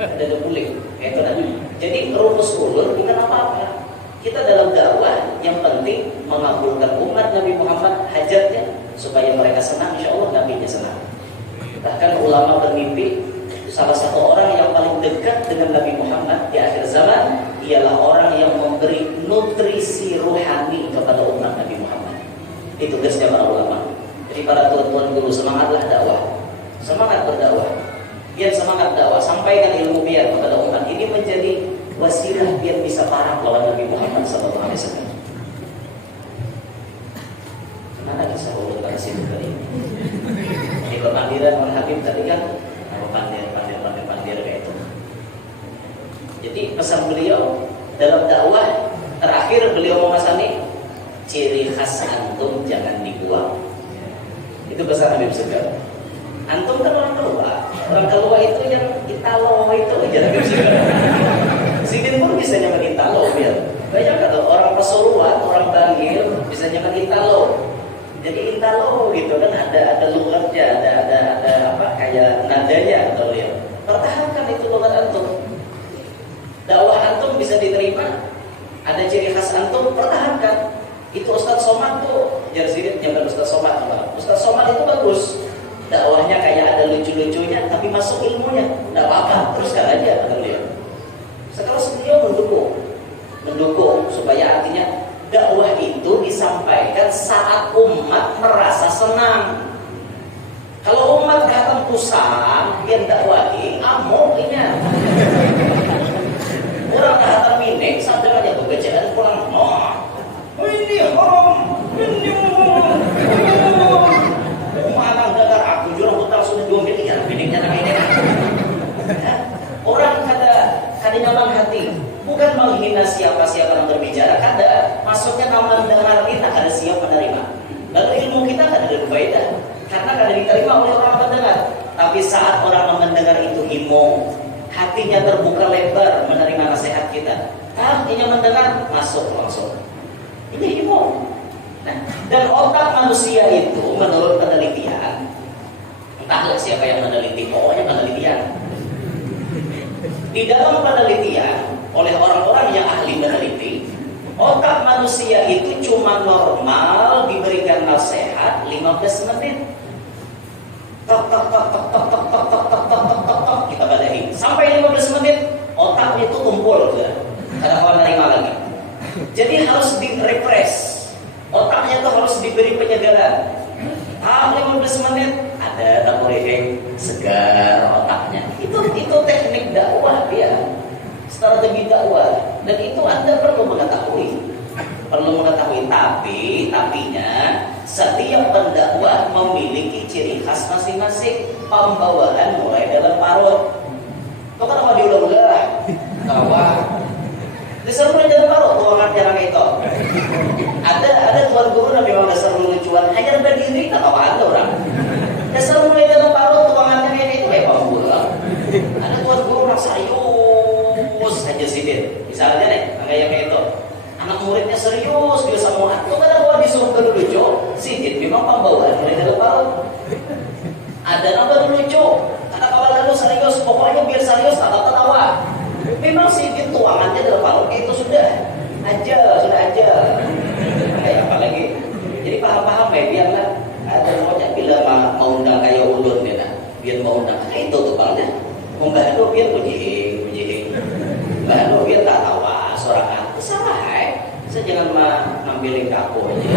Ada bulik. Itu tadi. Jadi rumus ulur bukan apa-apa. Kita dalam dakwah yang penting mengabulkan umat Nabi Muhammad hajatnya supaya mereka senang, insya Allah Nabi-nya senang. Bahkan ulama bermimpi salah satu orang yang paling dekat dengan Nabi Muhammad di akhir zaman ialah orang yang memberi nutrisi rohani kepada umat Nabi Muhammad. Itu tugasnya para ulama. Jadi para tuan-tuan guru, semangatlah dakwah, semangat berdakwah, biar semangat dakwah, sampaikan ilmu biar kepada umat. Ini menjadi wasilah biar bisa parah lawan Nabi Muhammad SAW. Mana kisah ulun pada situ tadi? Ini kepandiran Bang Habib tadi kan, pandir kayak itu. Jadi pesan beliau dalam dakwah terakhir beliau mengasani ciri khas antum jangan dibuang. Itu pesan Habib Segar. Antum kan orang keluar itu yang Italo itu aja Habib Segar. Sidin pun bisa nyamain Italo biar. Banyak kata orang Pasuruan, orang Bangil bisa nyamain Italo. Jadi Italo gitu kan ada lugatnya, ada apa kayak nadanya atau lihat. Pertahankan itu lugat antum. Dakwah antum bisa diterima. Ada ciri khas antum, pertahankan. Itu Ustaz Somad tuh, jar Sidin jangan Ustaz Somad. Ustaz Somad itu bagus. Dakwahnya kayak ada lucu-lucunya, tapi masuk ilmunya. Enggak apa-apa, teruskan aja kata beliau. Sekarang beliau mendukung supaya artinya dakwah itu disampaikan saat umat merasa senang. Kalau umat datang pusang, biar dakwahi, amuk ini. Orang datang minik, sampai aja bacaan pulang. Ini malang dengar aku jurang hutang sudah 2 miliar, miniknya nak ini. Orang kada nyaman hati, bukan menghina siapa-siapa yang berbicara, kada maksudnya nyaman dengar kita, kada siap menerima. Lalu ilmu kita kada ada faedah, karena kada diterima oleh orang mendengar. Tapi saat orang mendengar itu himo, hatinya terbuka lebar menerima nasihat kita. Hatinya mendengar, masuk langsung. Ini himo. Nah, dan otak manusia itu menurut penelitian, entahlah siapa yang meneliti, pokoknya penelitian. Di dalam penelitian oleh orang-orang yang ahli meneliti, otak manusia itu cuma normal diberikan nasihat 15 menit. Tok tok tok tok tok tok tok tok tok tok tok tok tok kita badahi. Sampai 15 menit otaknya itu tumpul sudah. Kada kawan nerima lagi. Jadi harus di-repress. Otaknya itu harus diberi penyegaran. 15 menit ada taburiheng segar otaknya. Itu teknik dakwah dia. Strategi dakwah. Dan itu Anda perlu mengetahui. Tapinya setiap pendakwah memiliki ciri khas masing-masing. Pembawaan mulai dalam parut. Itu kan apa diulang-ulang? Dakwah. Diseru dalam parut tuangan jarang itu. Ada tuan guru yang memang dasar lucuan, hanya berdiri tak tahu ada orang. Dasar mulai dalam parut tuangannya kayak itu kayak pembulang. Ada tuan guru yang serius saja Sidin. Misalnya nih, kayak itu. Anak muridnya serius dia semua. Itu kan gua disuruh lucu, Sidin memang pembawaan mulai dalam parut. Ada nama lucu, kata kawan lalu serius, pokoknya biar serius tak tawa. Memang Sidin tuangannya dalam parut itu sudah aja. Kayak apa lagi? Jadi paham-paham ya biarlah. Ada pokoknya bila mau undang kayak ulun ya, biar mau undang kayak itu tuh palnya. Membahas biar puji. Bahas biar tak tawa sorangan. Salah saya jangan nampilin kaku aja.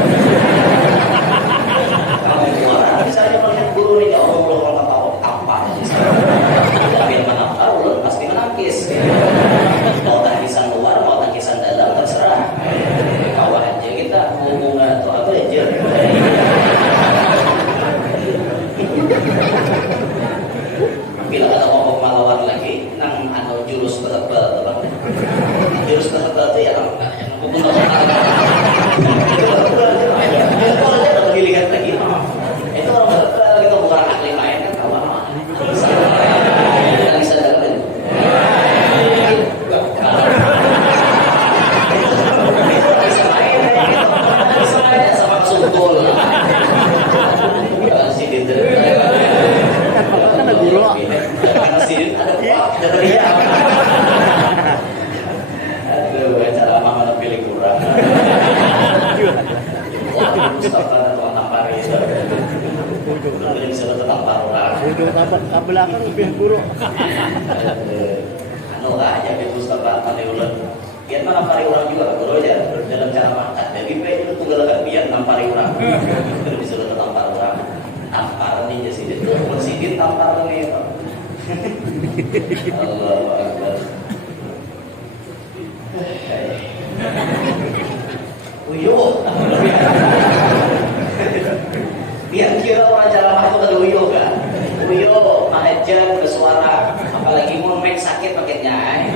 duduk ke belakang lebih buruk. Anu aja ke Mustafa Paneulan. Biar mana nampari orang juga, guru aja dalam cara makan. Jadi itu tunggal biar nampari orang. Itu disuruh tampar orang. Tampar nih jadi itu konsidir tampar nih. Allahu Akbar. Uyuh. Biar kira orang ceramah itu ada uyuh kan? Uyuh, mahajan, bersuara. Apalagi mau mic sakit paketnya.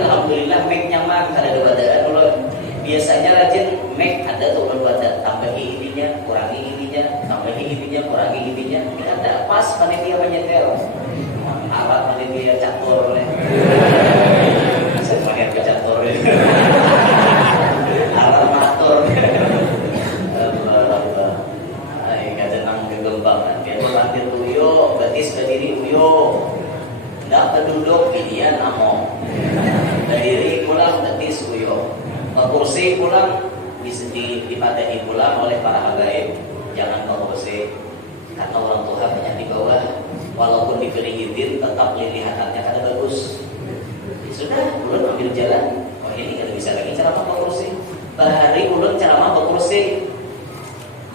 Alhamdulillah mic nyaman, ada dua-duaan ulun. Biasanya rajin mic ada tuh dua-duaan. Tambahi ininya, kurangi ininya, tambahi ininya, kurangi ininya. Ini ada pas panitia menyetel. Alat panitia catur. Saya pakai ke catur. Alat matur. Lantir uyo, betis berdiri uyo, tidak berduduk pilihan amo, berdiri pulang betis uyo, kursi pulang dipadahi pulang oleh para habaib, jangan kursi, karena orang tua banyak di bawah, walaupun diberi izin tetap lihatannya kada bagus. Sudah, ulun ambil jalan, oh ini kada bisa lagi ceramah kursi, bahari ulun ceramah kursi.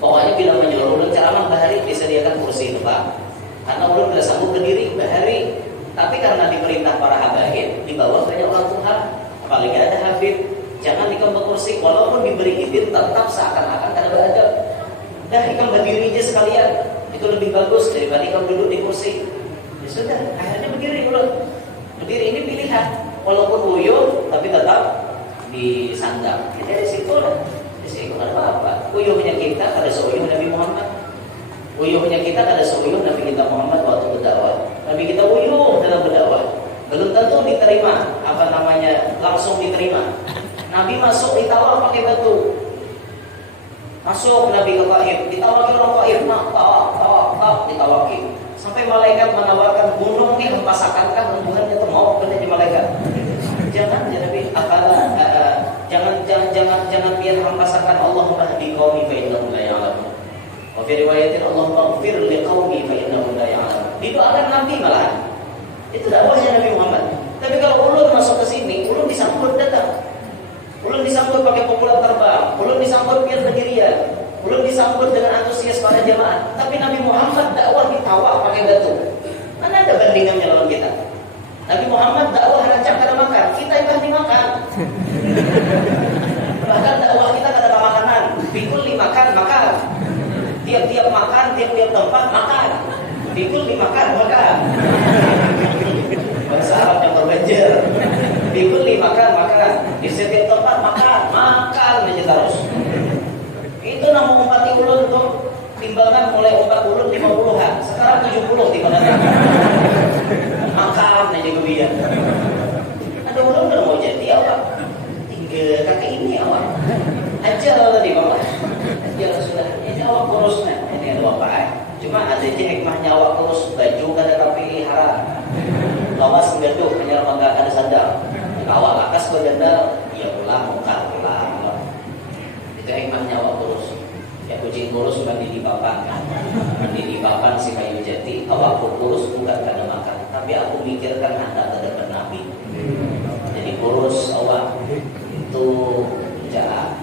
Pokoknya bila menyeluruh ulun ceramah bahari disediakan kursi itu Pak. Karena ulun tidak sanggup berdiri bahari. Tapi karena diperintah para habaib, di bawah banyak orang Tuhan, apalagi ada habib, jangan ikam kursi. Walaupun diberi izin tetap seakan-akan kada berada. Dah ikam berdiri aja sekalian, itu lebih bagus daripada ikam duduk di kursi. Ya sudah, akhirnya berdiri ulun. Berdiri ini pilihan, walaupun uyuh tapi tetap disandang. Jadi situ lah. Itu ada apa-apa. Uyuhnya kita kada seuyuh Nabi Muhammad. Uyuhnya kita kada seuyuh Nabi kita Muhammad waktu berdakwah. Nabi kita uyuh dalam berdakwah. Belum tentu diterima, langsung diterima. Nabi masuk ditawar pakai batu. Masuk Nabi ke Taif, ditawaki orang Taif, ditawaki. Sampai malaikat menawarkan gunung ini hempasakankah hubungannya itu mau kena di malaikat. Jangan ya Nabi, jangan biar hempasakkan Allahumma hdi qaumi fa innahum la ya'lamun. Wa fi riwayatin Allahumma ighfir li qaumi fa innahum la ya'lamun. Didoakan Nabi malah. Itu dakwahnya Nabi Muhammad. Tapi kalau ulun masuk ke sini, ulun disambut datang. Ulun disambut pakai populer terbang, ulun disambut biar berdirian, ulun disambut dengan antusias para jemaah. Tapi Nabi Muhammad dakwah ditawar pakai batu. Mana ada bandingannya lawan kita? Nabi Muhammad dakwah rancang kada makan, kita ibadah dimakan. Bahkan dakwah kita kada ada makanan, pikul dimakan. Tiap-tiap makan, tiap-tiap tempat makan. Pikul dimakan. Bahasa Arab yang berbanjir. Pikul dimakan. Di setiap tempat makan aja terus. Itu namun umpati ulun tuh timbangan mulai 40 50-an, sekarang 70 timbangan. Makan aja kebiasaan. Ada ulun udah mau jadi apa? 3 kaki ini awak. Aja di bawah. Aja sudah. Ini awak kurusnya. Ini ada apa? Cuma ada je hikmahnya awak kurus, baju kada rapi haram. Lawas ngeduk penyelam enggak ada sandal. Awak lakas kau janda, ya pulang muka pulang. Itu hikmahnya awak kurus. Ya kucing kurus mandi di papan kan. Mandi di papan si kayu jati. Awak kurus bukan karena makan, tapi aku mikirkan anda terdapat Nabi. Jadi kurus awak itu jahat.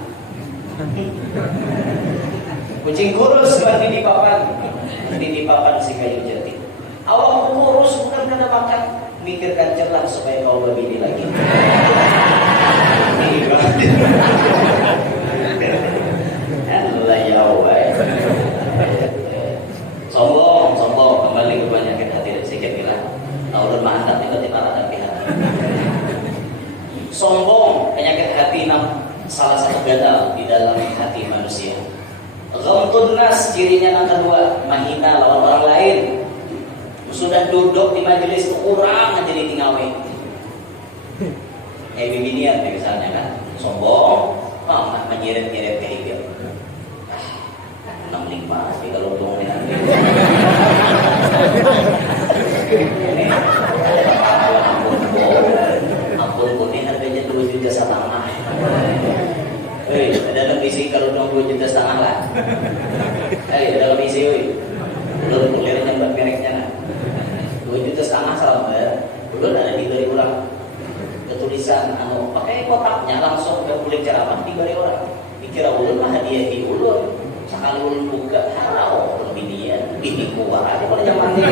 Kucing kurus mandi di papan si kayu jati. Awak kurus bukan karena makan. Mikirkan celah supaya kau begini lagi. Allah ya Allah. Sombong kembali ke penyakit hati dan sikit bilang. Ulun mantap tiba-tiba ada pihak. Sombong penyakit hati salah satu gadal di dalam hati manusia. Ghamtun nas cirinya yang kedua, menghina lawan orang lain. Sudah duduk di majelis kurang aja ditinggawi. Kayak beginian misalnya kan, sombong, menyiret-nyiret kayak gitu. 65 sih kalau dongeng nanti. Ampun ini harganya 2,5 juta. Dalam isi kalau 2,5 juta lah. Dalam isi, belum kulirnya mbak mereknya lah. ceramahnya langsung ke kulit ceramah dibari orang. Dikira ulun mah hadiah di ulun. Sekali ulun buka harau lebih dia bini kuat aja pada zaman itu.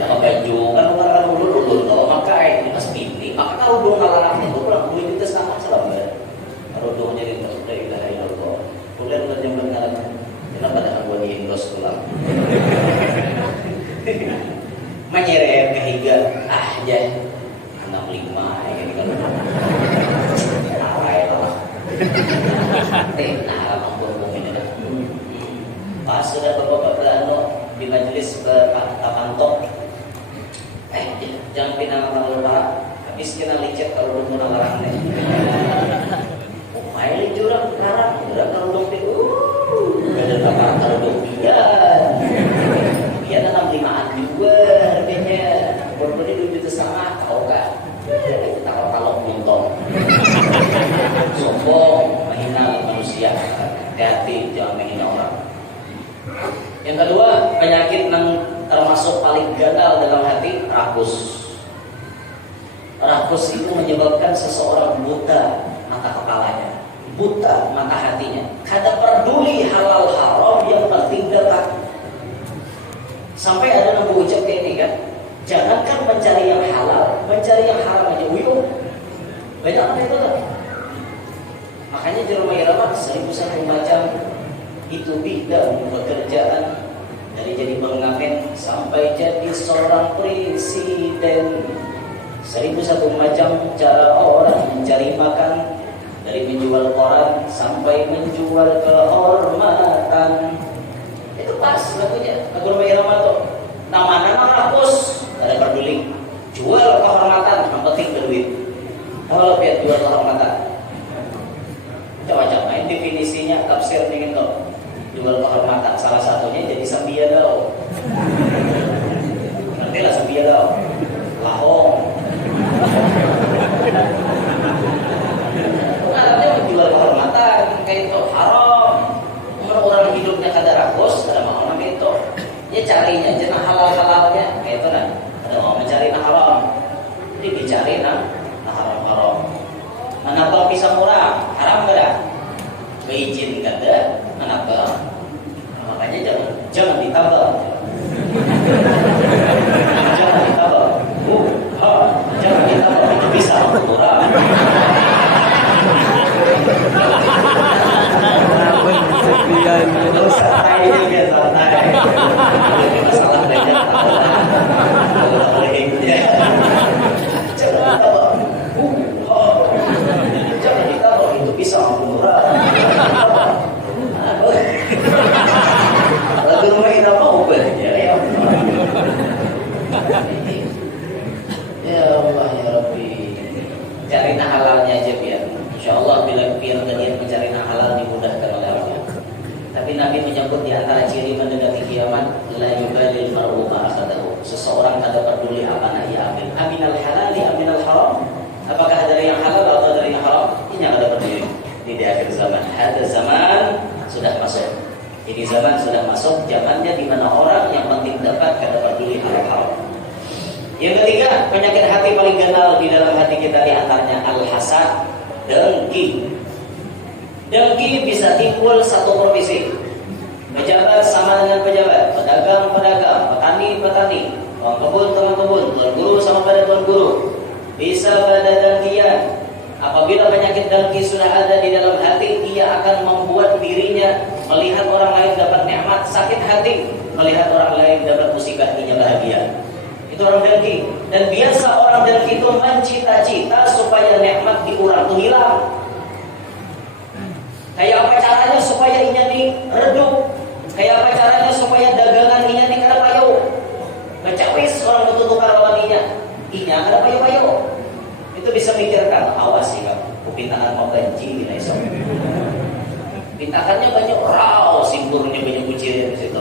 Kalau baju kan orang ulun kalau makai di pas bini, maka kalau dong ngalarang itu pulang duit itu sama salah ber. Kalau dong jadi tersudah ilaha illallah. Kuliah udah jam berjalan. Kenapa ada gua di Indos pulang? Menyeret ke higa aja 65 ya kan. Arai lah. Nah, ampun ini dah. Pas sudah bapak-bapak belano di majelis bertapantok. Jangan pinang kalau Pak. Habis kena licet kalau belum pernah larang deh. Oh, main jurang larang, jurang kalau dong deh. Ada apa kalau dong pian. Pian 65-an juga harganya. Berbeda duit itu sama, tahu kan? Kita kalau buntung. Sombong, menghina manusia. Hati-hati jangan menghina orang. Yang kedua, penyakit yang termasuk paling gagal dalam hati, rakus. Rakus itu menyebabkan seseorang buta mata kepalanya, buta mata hatinya. Kada peduli halal haram, yang penting dekat. Sampai ada yang berucap kayak ini kan, jangankan mencari yang halal, mencari yang haram aja uyuh. Banyak orang itu lah. Makanya di rumah irama 1001 macam itu bidang pekerjaan, dari jadi pengamen sampai jadi seorang presiden. 1001 macam cara orang mencari makan, dari menjual koran sampai menjual kehormatan. Itu pas lagunya, lagu rumah irama tuh. Nama-nama rakus, ada peduli. Jual kehormatan, yang penting berduit. Kalau biar jual kehormatan. Coba main definisinya tafsir nih gitu. Jual kehormatan, salah satunya jadi sambiadao. Nanti lah sambiadao. Lahong. Artinya menjual kehormatan kayak itu haram. Orang hidupnya kada rakus, kada mau namanya itu. Ya carinya jenah halal-halalnya kayak itu kan. Kada mau mencari nah haram. Jadi dicari nah haram-haram. Menambal pisang murah, haram kada? Beizin kada menambal. Nah, makanya jangan ditambal. Jangan ditambal. Jangan ditambal, itu bisa murah. Santai juga, santai. Masalah belajar jangan ditambal. Jangan ditambal, itu bisa murah. Lalu rumah kita mau belajar ya. Ya Allah ya Rabbi, cari nah halalnya aja biar. InsyaAllah bila biar niat mencari nah halal dimudahkan oleh Allah. Tapi Nabi menyebut di antara ciri mendekati kiamat, la yubalil mar'u ma akhadahu. Seseorang kada peduli apa yang ia ambil. Aminal halal di aminal haram. Apakah dari yang halal atau dari yang haram? Ini yang ada peduli. Ini di akhir zaman. Ada zaman sudah masuk. Ini zaman sudah masuk, zamannya di mana orang yang penting dapat kada peduli halal haram. Yang ketiga, penyakit hati paling gatal di dalam hati kita di antaranya al-hasad, dengki. Dengki bisa timbul satu profesi. Pejabat sama dengan pejabat, pedagang-pedagang, petani-petani, orang kebun teman kebun, tuan guru sama pada tuan guru. Bisa pada dengkian. Apabila penyakit dengki sudah ada di dalam hati, ia akan membuat dirinya melihat orang lain dapat nikmat, sakit hati, melihat orang lain dapat musibah, ia bahagia. Itu orang dengki. Dan biasa orang dengki itu mencita-cita supaya nikmat dikurang itu hilang. Kayak apa caranya supaya inya nih redup? Kayak apa caranya supaya dagangan inya nih kada payo? Bacawis orang betul-betul lawan inya kada payo-payo. Itu bisa mikirkan, awas sih kamu. Kupintakan mau benci bila esok. Pintakannya banyak raw, simpurnya banyak kucirnya di situ.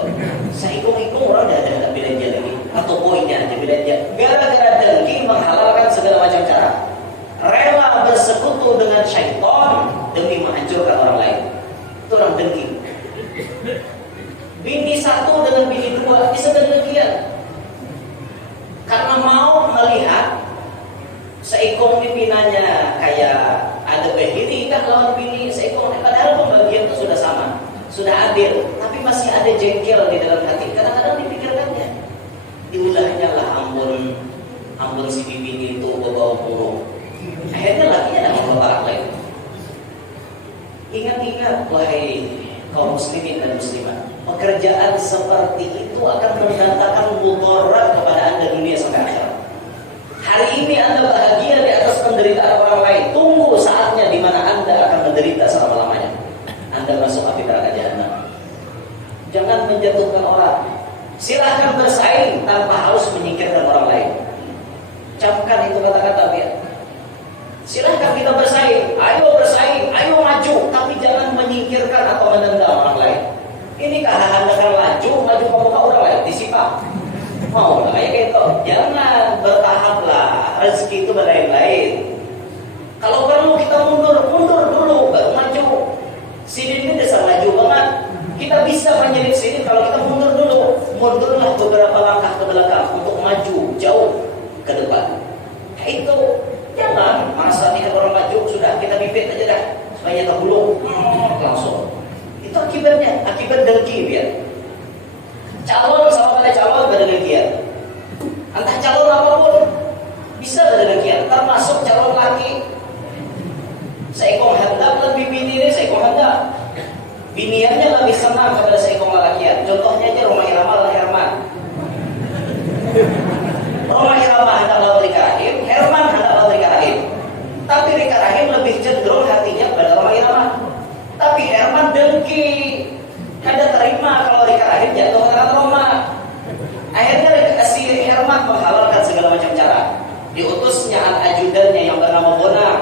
Saya ikut orang dah ada belanja lagi. Atau poinnya aja belanja. Gara-gara dengki menghalalkan segala macam cara. Rela bersekutu dengan syaitan demi menghancurkan orang lain. Itu orang dengki. Bini satu dengan bini dua bisa demikian. Karena mau melihat seekor pimpinannya kayak sudah adil, tapi masih ada jengkel di dalam hati. Kadang-kadang dipikirkannya, diulahnya lah, ampun si bibi itu bawa buruk. Akhirnya lakinya ada orang lain. Ingat-ingat wahai kaum muslimin dan muslimat, pekerjaan seperti itu akan mendatangkan mudarat kepada Anda dunia sampai akhirat. Hari ini Anda bahagia di atas penderitaan orang lain. Tunggu saatnya di mana Anda akan menderita selama-lamanya. Anda masuk api neraka jahanam. Jangan menjatuhkan orang. Silahkan bersaing tanpa harus menyingkirkan orang lain. Camkan itu kata-kata biar. Silahkan kita bersaing, ayo maju, tapi jangan menyingkirkan atau menendang orang lain. Inikah Anda akan maju ke muka orang lain, disipak. Mau lah kayak gitu. Jangan, bertahaplah. Rezeki itu berlain-lain. Kalau perlu kita mundur dulu, baru maju. Sidin ini dasar maju banget. Kita bisa menyelip sidin kalau kita mundur dulu. Mundurlah beberapa langkah ke belakang untuk maju jauh ke depan. Kayak itu. Jangan masa tidak orang maju, sudah kita bibit aja dah supaya tergulung langsung. Itu akibatnya, akibat dengki biar. Calon sama pada calon berdengkian. Entah calon apapun bisa berdengkian, termasuk calon laki. Seekor hendak lebih bini ini, seekor hendak. Biniannya lebih senang kepada seekor lelakian. Contohnya aja Roma Irama dan Herman. Roma Irama hendaklah berikan rahim, Herman hendaklah berikan rahim. Tapi Rika Rahim lebih cenderung hatinya pada Roma Irama. Tapi Herman dengki, kada terima kalau Rika Rahim jatuh ke tangan Roma. Akhirnya si Herman menghalalkan segala macam cara. Diutusnya ajudannya yang bernama Bonang.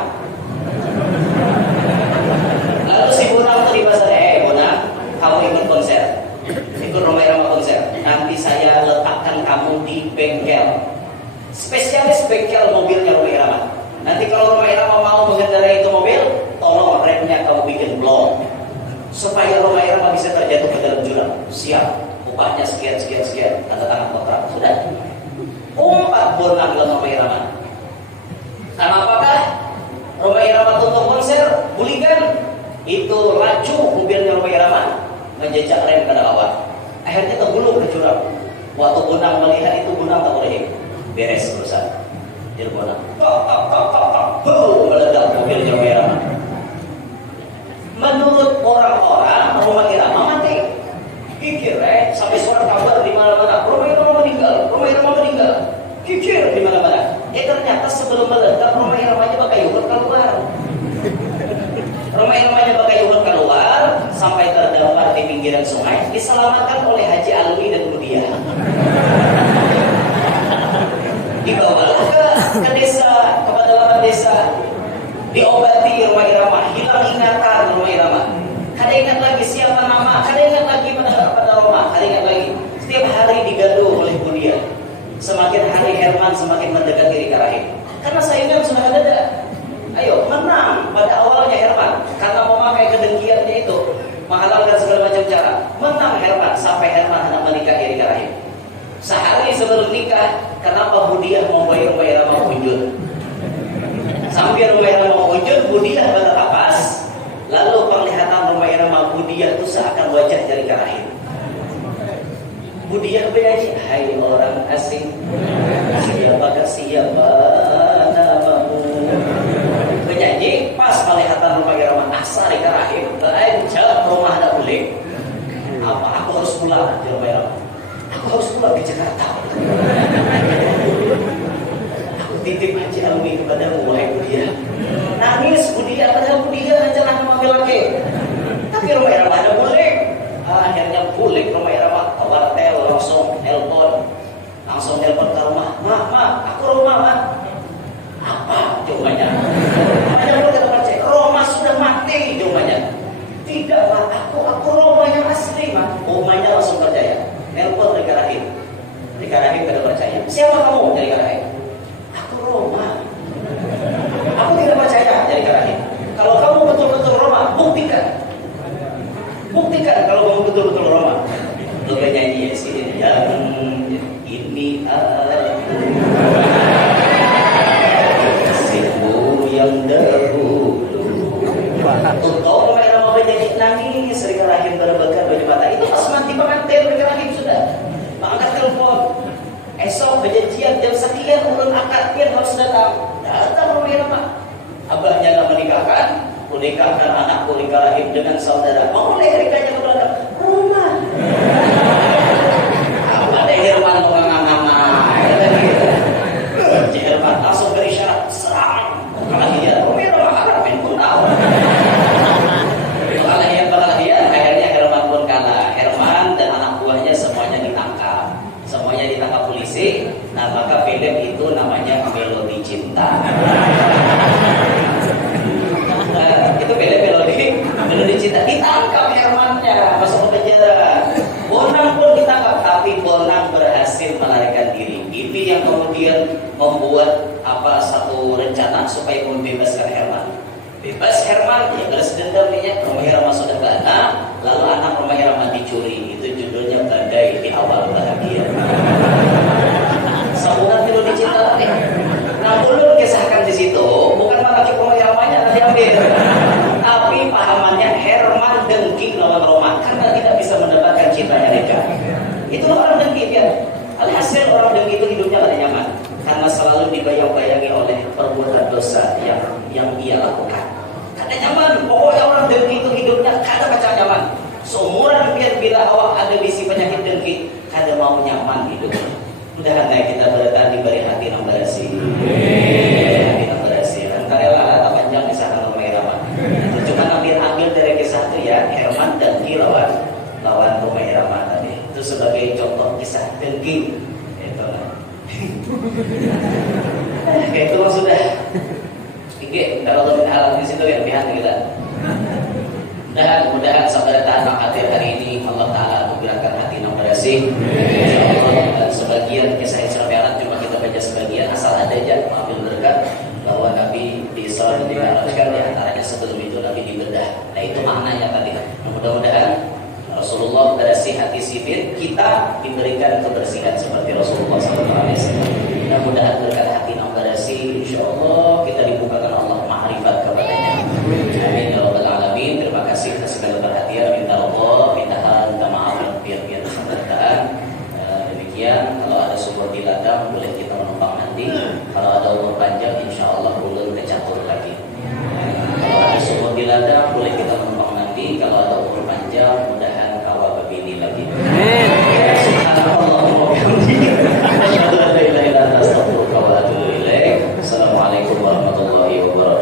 Lalu si Bonang itu di pasar, Bonang, kamu ikut konser, ikut Roma Irama konser. Nanti saya letakkan kamu di bengkel, spesialis bengkel mobilnya Roma Irama. Nanti kalau Roma Irama mau mengendarai itu mobil, tolong remnya kamu bikin blong, supaya Roma Irama bisa terjatuh ke dalam jurang. Siap, upahnya sekian, tanda tangan kontrak. Sudah. Umpat Bonang dalam Roma Irama. Karena apakah Roma Irama tutup konser, bulikan, itu laju mobilnya Roma Irama menjejak rem pada awal. Akhirnya tergulung ke jurang. Waktu Bonang melihat itu, Bonang tak boleh beres urusan. Dia Bonang, meledak mobilnya Roma Irama. Menurut orang-orang Roma Irama mati. Kikir sampai suara kabar di mana-mana, Roma Irama meninggal. Kikir di mana-mana. Ternyata sebelum meledak Roma Iramanya bakal yuhur keluar. Roma Iramanya bakal yuhur keluar sampai terdampar di pinggiran sungai, diselamatkan oleh Haji Alwi dan Budia. Dibawalah ke desa, ke pedalaman desa, diobati Roma Irama, hilang ingatan Roma Irama. Kada ingat lagi siapa nama, kada ingat lagi pada Roma, kada ingat lagi. Setiap hari digaduh oleh Budia. Semakin hari Herman semakin mendekati Rika Rahim. Karena saingan sudah ada. Ayo, menang pada awalnya Herman. Karena memakai kedengkiannya itu, menghalalkan segala macam cara. Menang Herman sampai Herman hendak menikahi Rika Rahim. Sehari sebelum nikah, kenapa Budia membayar Roma Irama wujud? Sambil Roma Irama wujud, Budia bertapas. Lalu penglihatan Roma Irama Budia itu seakan wajah dari Rika Rahim. Budia bernyanyi, hai orang asing, siapa namamu? Bernyanyi pas penglihatan Roma Irama asal Rika Rahim, lancar rumah ada boleh. Apa aku harus pulang di Roma Irama? Aku harus pulang ke Jakarta. Aku titip Haji Alwi kepadamu, wahai Budia. Nangis Budia, padahal Budia hanya nama laki. Tapi Roma Irama ada boleh. Akhirnya boleh Roma Irama hotel langsung telepon ke rumah. Ma, aku Roma, Ma. Apa jawabannya? Ada pun kata percaya, Roma sudah mati jawabannya. Tidak, Ma, aku Roma yang asli, Ma. Omanya langsung percaya. Telepon Rika Rahim. Rika Rahim tidak percaya. Siapa kamu? Dari Rika Rahim. Aku Roma. Aku tidak percaya dari Rika Rahim. Kalau perjanjian jam sekian ulun akad pian harus datang. Datang rumah Irama. Abahnya nak menikahkan anakku nikah rahim dengan saudara. Mau nikahnya ke belakang rumah. Apa deh Herman ngomong-ngomong. Herman langsung berisyarat serang. Kalau dia rumah Irama harap pun tahu. Kalahian akhirnya Herman pun kalah. Herman dan anak buahnya semuanya ditangkap polisi. Nah maka film itu namanya Melodi Cinta. Itu Melodi Cinta. Ditangkap Hermannya, masuk ke penjara. Bonang pun ditangkap, tapi Bonang berhasil melarikan diri. Ini yang kemudian membuat satu rencana supaya membebaskan Herman. Bebas Herman, ya balas dendam ya. Rumah Irama sudah gak ada, lalu anak rumah Irama dicuri. Itu judulnya Badai di Awal Bahagia. Sambungan Melodi Cinta. Nah, ulun kisahkan di situ, bukan malah rumah Iramanya nanti ambil, tapi pahamannya Herman dengki lawan Roma karena tidak bisa mendapatkan cintanya mereka. Itulah orang dengki kan. Alhasil orang dengki itu hidupnya tidak nyaman karena selalu dibayang-bayangi oleh perbuatan dosa yang ia lakukan. Kada nyaman, pokoknya orang dengki itu hidupnya kada macam nyaman. Seumuran bila awak ada bisi penyakit dengki, kada mau nyaman hidup. Mudah-mudahan kita bertahan diberi hati yang bersih. Hati yang bersih. Antara lata panjang kisah Rumah Irama. Cuma ambil dari kisah itu ya Herman dengki lawan Rumah Irama tadi. Itu sebagai contoh kisah dengki. Itu sudah. Oke, kalau lebih halal di situ ya pihak kita. Mudah-mudahan sampai tahan hati hari ini Allah Taala menggerakkan hati yang bersih. Dan sebagian kisah Isra Mi'raj cuma kita baca sebagian asal ada aja ambil berkat bahwa Nabi di Isra Mi'rajkan di antaranya sebelum itu Nabi dibedah. Nah itu maknanya tadi. Mudah-mudahan Rasulullah bersih hati sipit, kita diberikan kebersihan seperti Rasulullah SAW. Mudah-mudahan berkat hati yang bersih, insyaallah kita dibukakan Allah ma'rifat kepadanya. Amin ya rabbal alamin. Terima kasih atas segala perhatian. Minta Allah, minta maaf biar keberkahan. Demikian. Kalau ada sumur di ladang boleh kita menumpang nanti. Kalau ada umur panjang insyaallah ulun kecatur lagi. Kalau ada sumur di ladang boleh kita menumpang nanti. Kalau ada umur panjang mudahan kawal begini lagi. Subhanallah wa bihamdihi. Asyhadu an la ilaha illa anta astaghfiruka wa atubu ilaik. Assalamualaikum warahmatullahi wabarakatuh.